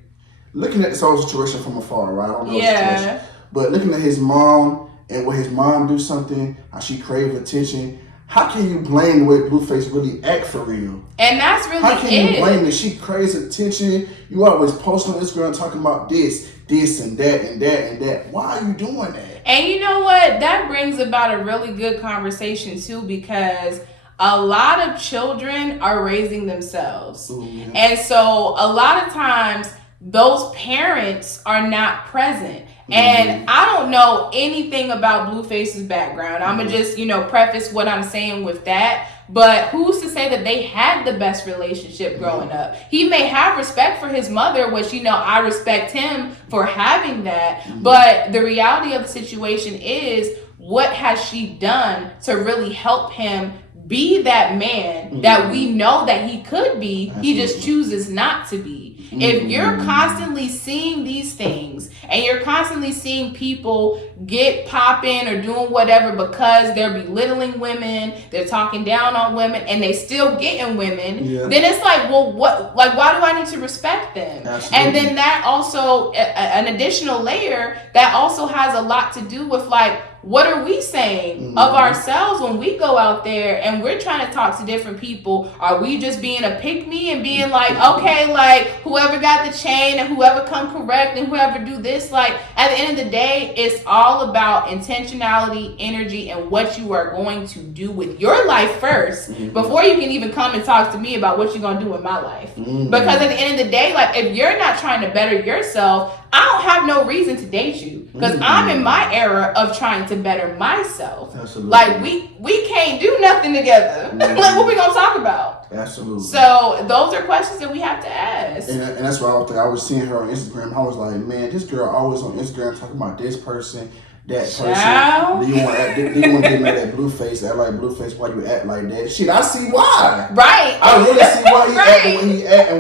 looking at this whole situation from afar, right? I don't know the situation. But looking at his mom and when his mom do something, how she crave attention, how can you blame the way Blueface really act for real? And that's really how can you blame that she craves attention? You always post on Instagram talking about this and that and that and that. Why are you doing that? And you know what? That brings about a really good conversation too, because a lot of children are raising themselves. Ooh, yeah. And so a lot of times those parents are not present. And I don't know anything about Blueface's background. I'm going to just, preface what I'm saying with that. But who's to say that they had the best relationship growing up? He may have respect for his mother, which, I respect him for having that. But the reality of the situation is, what has she done to really help him be that man that we know that he could be? Absolutely. He just chooses not to be. If you're constantly seeing these things and you're constantly seeing people get popping or doing whatever because they're belittling women, they're talking down on women, and they still getting women, then it's like, well, what? Like, why do I need to respect them? Absolutely. And then that also, an additional layer that also has a lot to do with like, what are we saying of ourselves when we go out there and we're trying to talk to different people? Are we just being a pick-me and being like, okay, like whoever got the chain and whoever come correct and whoever do this? Like at the end of the day, it's all about intentionality, energy, and what you are going to do with your life first before you can even come and talk to me about what you're going to do in my life. Because at the end of the day, like if you're not trying to better yourself, I don't have no reason to date you because I'm in my era of trying to better myself. Absolutely. Like we can't do nothing together. Like what we gonna talk about? Absolutely. So those are questions that we have to ask. And that's why I was seeing her on Instagram. I was like, man, this girl always on Instagram talking about this person, that person. Do you want to get mad at Blueface? Act like Blueface? Why you act like that? Shit, I see why. Right. I really see why he act the way he act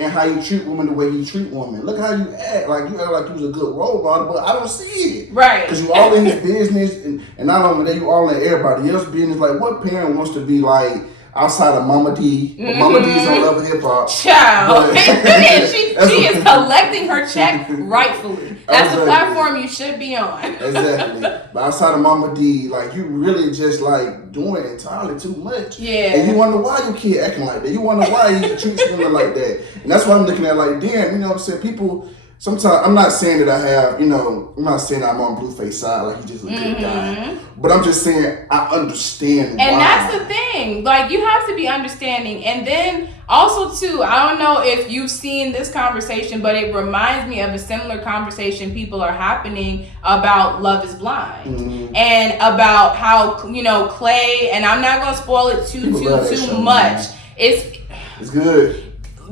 and how you treat women the way he treat women. Look how you act. Like you act like you was a good role model, but I don't see it. Right. Because you all in his business, and not only that, you all in everybody else's business. Like what parent wants to be like outside of Mama D? Mama D's on Love and Hip Hop. Child. she is collecting her check rightfully. That's the platform you should be on. Exactly. But outside of Mama D, like you really just like doing entirely too much. Yeah. And you wonder why your kid acting like that. You wonder why he treats women like that. And that's why I'm looking at like, damn, you know what I'm saying? People, sometimes, I'm not saying that I have, I'm not saying that I'm on Blueface's side, like he's just a good guy. But I'm just saying I understand why. And that's the thing. Like, you have to be understanding. And then also, too, I don't know if you've seen this conversation, but it reminds me of a similar conversation people are happening about Love is Blind. And about how, Clay, and I'm not going to spoil it too much. Man. It's good.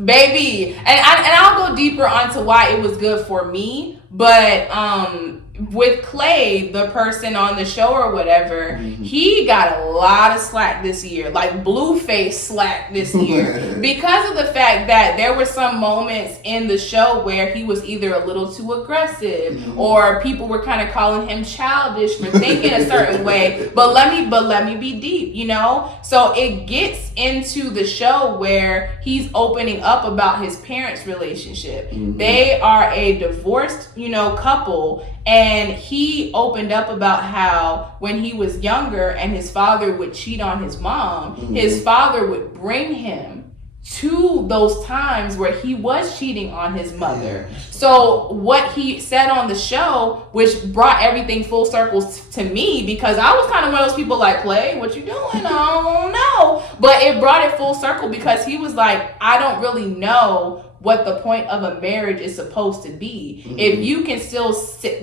Baby, and I'll go deeper onto why it was good for me, but with Clay, the person on the show or whatever, he got a lot of slack this year, like blue face slack this year, because of the fact that there were some moments in the show where he was either a little too aggressive or people were kind of calling him childish for thinking a certain way. But let me be deep, you know? So it gets into the show where he's opening up about his parents' relationship. They are a divorced, you know, couple. And he opened up about how when he was younger and his father would cheat on his mom, his father would bring him to those times where he was cheating on his mother. So what he said on the show, which brought everything full circle to me, because I was kind of one of those people like, Clay, what you doing? I don't know. But it brought it full circle because he was like, I don't really know what the point of a marriage is supposed to be. If you can still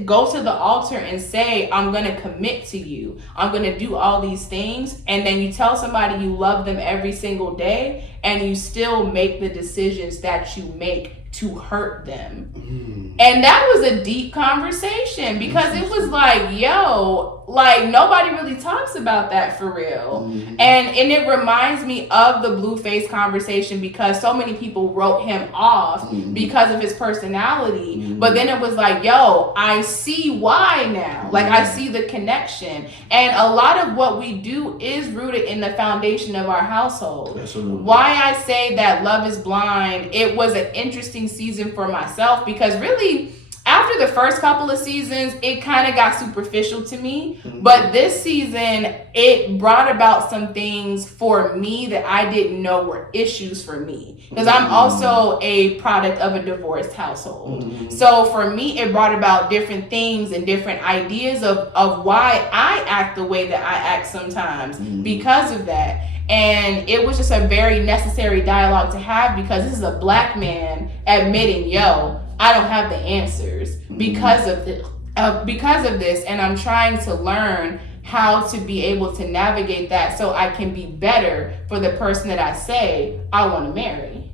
go to the altar and say, I'm going to commit to you, I'm going to do all these things, and then you tell somebody you love them every single day, and you still make the decisions that you make to hurt them. And that was a deep conversation because it was like, yo, like nobody really talks about that for real. And it reminds me of the Blueface conversation because so many people wrote him off because of his personality. But then it was like, yo, I see why now. Like I see the connection. And a lot of what we do is rooted in the foundation of our household. Absolutely. Why I say that Love is Blind, it was an interesting season for myself because really after the first couple of seasons it kind of got superficial to me, but this season it brought about some things for me that I didn't know were issues for me because I'm also a product of a divorced household. So for me it brought about different things and different ideas of why I act the way that I act sometimes because of that. And it was just a very necessary dialogue to have because this is a black man admitting, yo, I don't have the answers because of this, and I'm trying to learn how to be able to navigate that so I can be better for the person that I say I want to marry.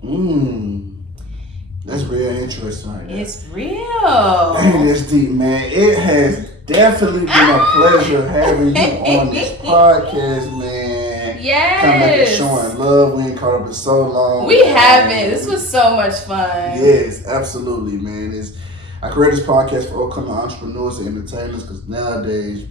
That's real interesting. Right there. It's real. Dang, that's deep, man. It has definitely been a pleasure having you on this podcast, man. Yes. Come back and showing love. We ain't caught up in so long. We haven't. This was so much fun. Yes, absolutely, man. I created this podcast for upcoming entrepreneurs and entertainers because nowadays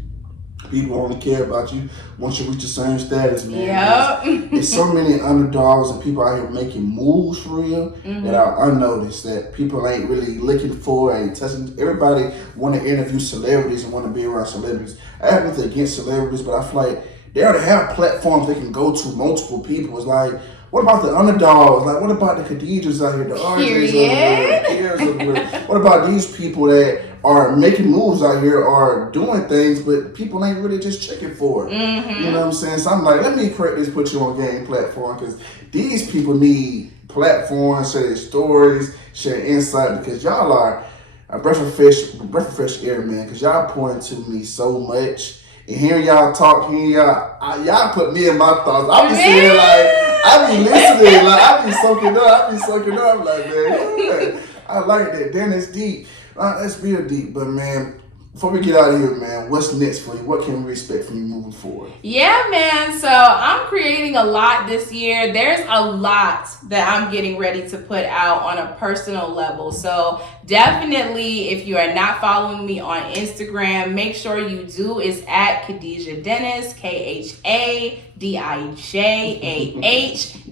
people only care about you once you reach the same status, man. There's so many underdogs and people out here making moves for real that are unnoticed, that people ain't really looking for, ain't touching. Everybody want to interview celebrities and want to be around celebrities. I have nothing against celebrities, but I feel like they already have platforms they can go to multiple people. It's like, what about the underdogs? Like, what about the KHADIJAHs out here, the RJs over here, what about these people that are making moves out here or doing things, but people ain't really just checking for it? You know what I'm saying? So I'm like, let me create this Put You On Game platform because these people need platforms, share their stories, share insight because y'all are a breath of fresh air, man, because y'all pour into me so much. And hearing y'all talk, y'all put me in my thoughts. I be sitting like, I be listening, like I be soaking up, like, man, I like that. Then it's deep. That's real deep. But man, before we get out of here, man, what's next for you? What can we expect from you moving forward? Yeah, man. So I'm creating a lot this year. There's a lot that I'm getting ready to put out on a personal level. So definitely, if you are not following me on Instagram, make sure you do. It's at KHADIJAH Dennis, KHADIJAH.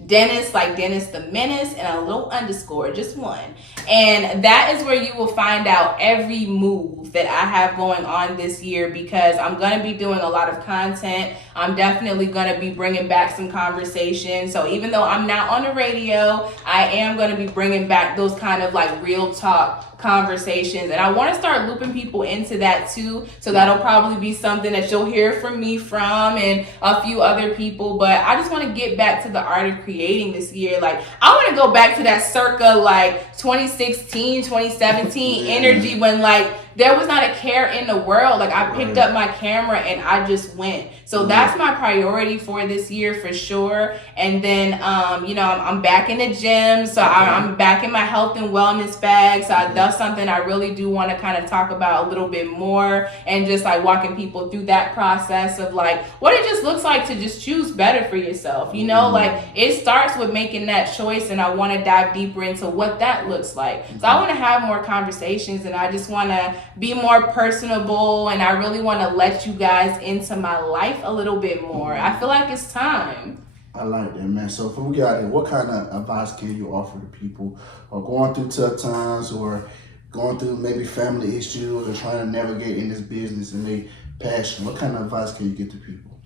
Dennis, like Dennis the Menace, and a little underscore, just one. And that is where you will find out every move that I have going on this year because I'm going to be doing a lot of content. I'm definitely going to be bringing back some conversations. So even though I'm not on the radio, I am going to be bringing back those kind of like real talk conversations, and I want to start looping people into that too, so that'll probably be something that you'll hear from me and a few other people. But I just want to get back to the art of creating this year. Like I want to go back to that circa like 2016 2017 energy when like there was not a care in the world. Like I picked up my camera and I just went. So that's my priority for this year for sure. And then, you know, I'm back in the gym. So I'm back in my health and wellness bag. So that's something I really do want to kind of talk about a little bit more, and just like walking people through that process of like what it just looks like to just choose better for yourself. You know, like it starts with making that choice, and I want to dive deeper into what that looks like. So I want to have more conversations, and I just want to be more personable, and I really want to let you guys into my life a little bit more. I feel like it's time. I like that, man. So before we get out of here, what kind of advice can you offer to people who are going through tough times, or going through maybe family issues, or trying to navigate in this business and their passion? What kind of advice can you give to people?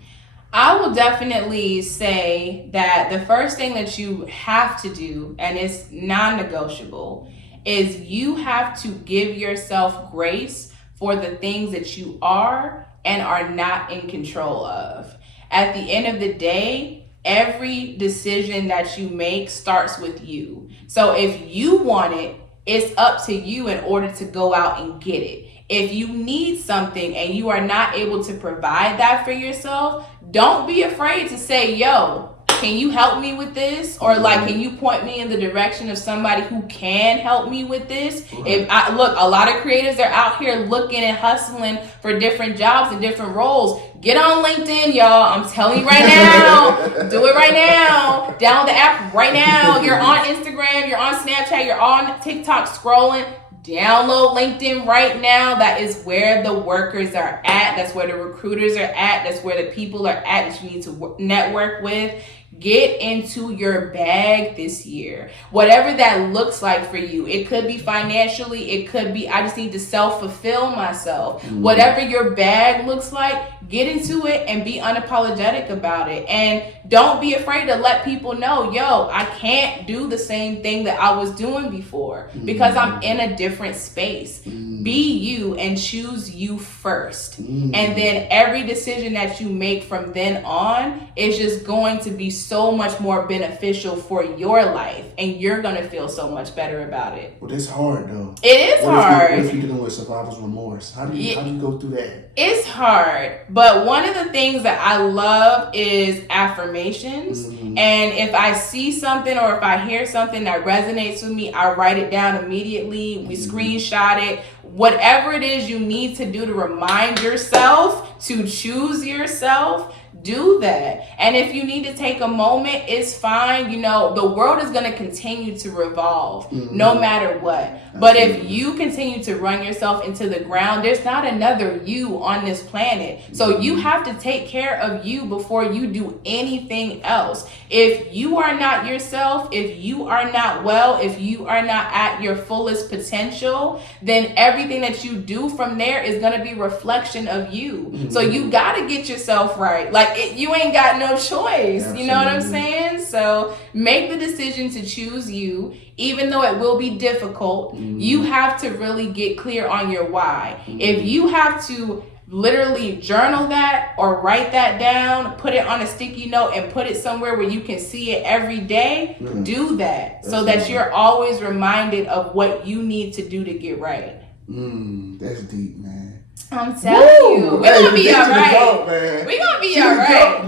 I will definitely say that the first thing that you have to do, and it's non-negotiable, is you have to give yourself grace for the things that you are and are not in control of. At the end of the day, every decision that you make starts with you. So if you want it, it's up to you in order to go out and get it. If you need something and you are not able to provide that for yourself, don't be afraid to say, yo, can you help me with this? Or like, can you point me in the direction of somebody who can help me with this? If I look, a lot of creatives are out here looking and hustling for different jobs and different roles. Get on LinkedIn, y'all. I'm telling you right now. Do it right now. Download the app right now. You're on Instagram, you're on Snapchat, you're on TikTok scrolling. Download LinkedIn right now. That is where the workers are at. That's where the recruiters are at. That's where the people are at that you need to network with. Get into your bag this year. Whatever that looks like for you. It could be financially. It could be I just need to self-fulfill myself. Whatever your bag looks like, get into it and be unapologetic about it. And don't be afraid to let people know, yo, I can't do the same thing that I was doing before because I'm in a different space. Be you and choose you first. And then every decision that you make from then on is just going to be so much more beneficial for your life, and you're going to feel so much better about it. Well, it's hard though. It is hard. What if you're dealing with survivor's remorse? How do you go through that? It's hard, but one of the things that I love is affirmations. And if I see something or if I hear something that resonates with me, I write it down immediately. We screenshot it. Whatever it is you need to do to remind yourself to choose yourself, do that. And if you need to take a moment, it's fine. You know, the world is going to continue to revolve no matter what. But if you continue to run yourself into the ground, there's not another you on this planet. So you have to take care of you before you do anything else. If you are not yourself, if you are not well, if you are not at your fullest potential, then everything that you do from there is going to be reflection of you. So you got to get yourself right. Like you ain't got no choice. Absolutely. You know what I'm saying? So make the decision to choose you. Even though it will be difficult, you have to really get clear on your why. If you have to literally journal that or write that down, put it on a sticky note and put it somewhere where you can see it every day, do that so that you're always reminded of what you need to do to get right. That's deep, man. I'm telling you, we're going to be all right. We're going to be all right.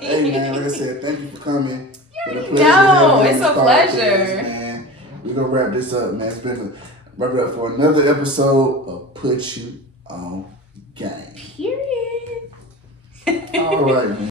Hey, man, like I said, thank you for coming. No, it's a pleasure. Man. We're going to wrap this up, man. It's been wrap it up for another episode of Put You On Game. Period. All right, man.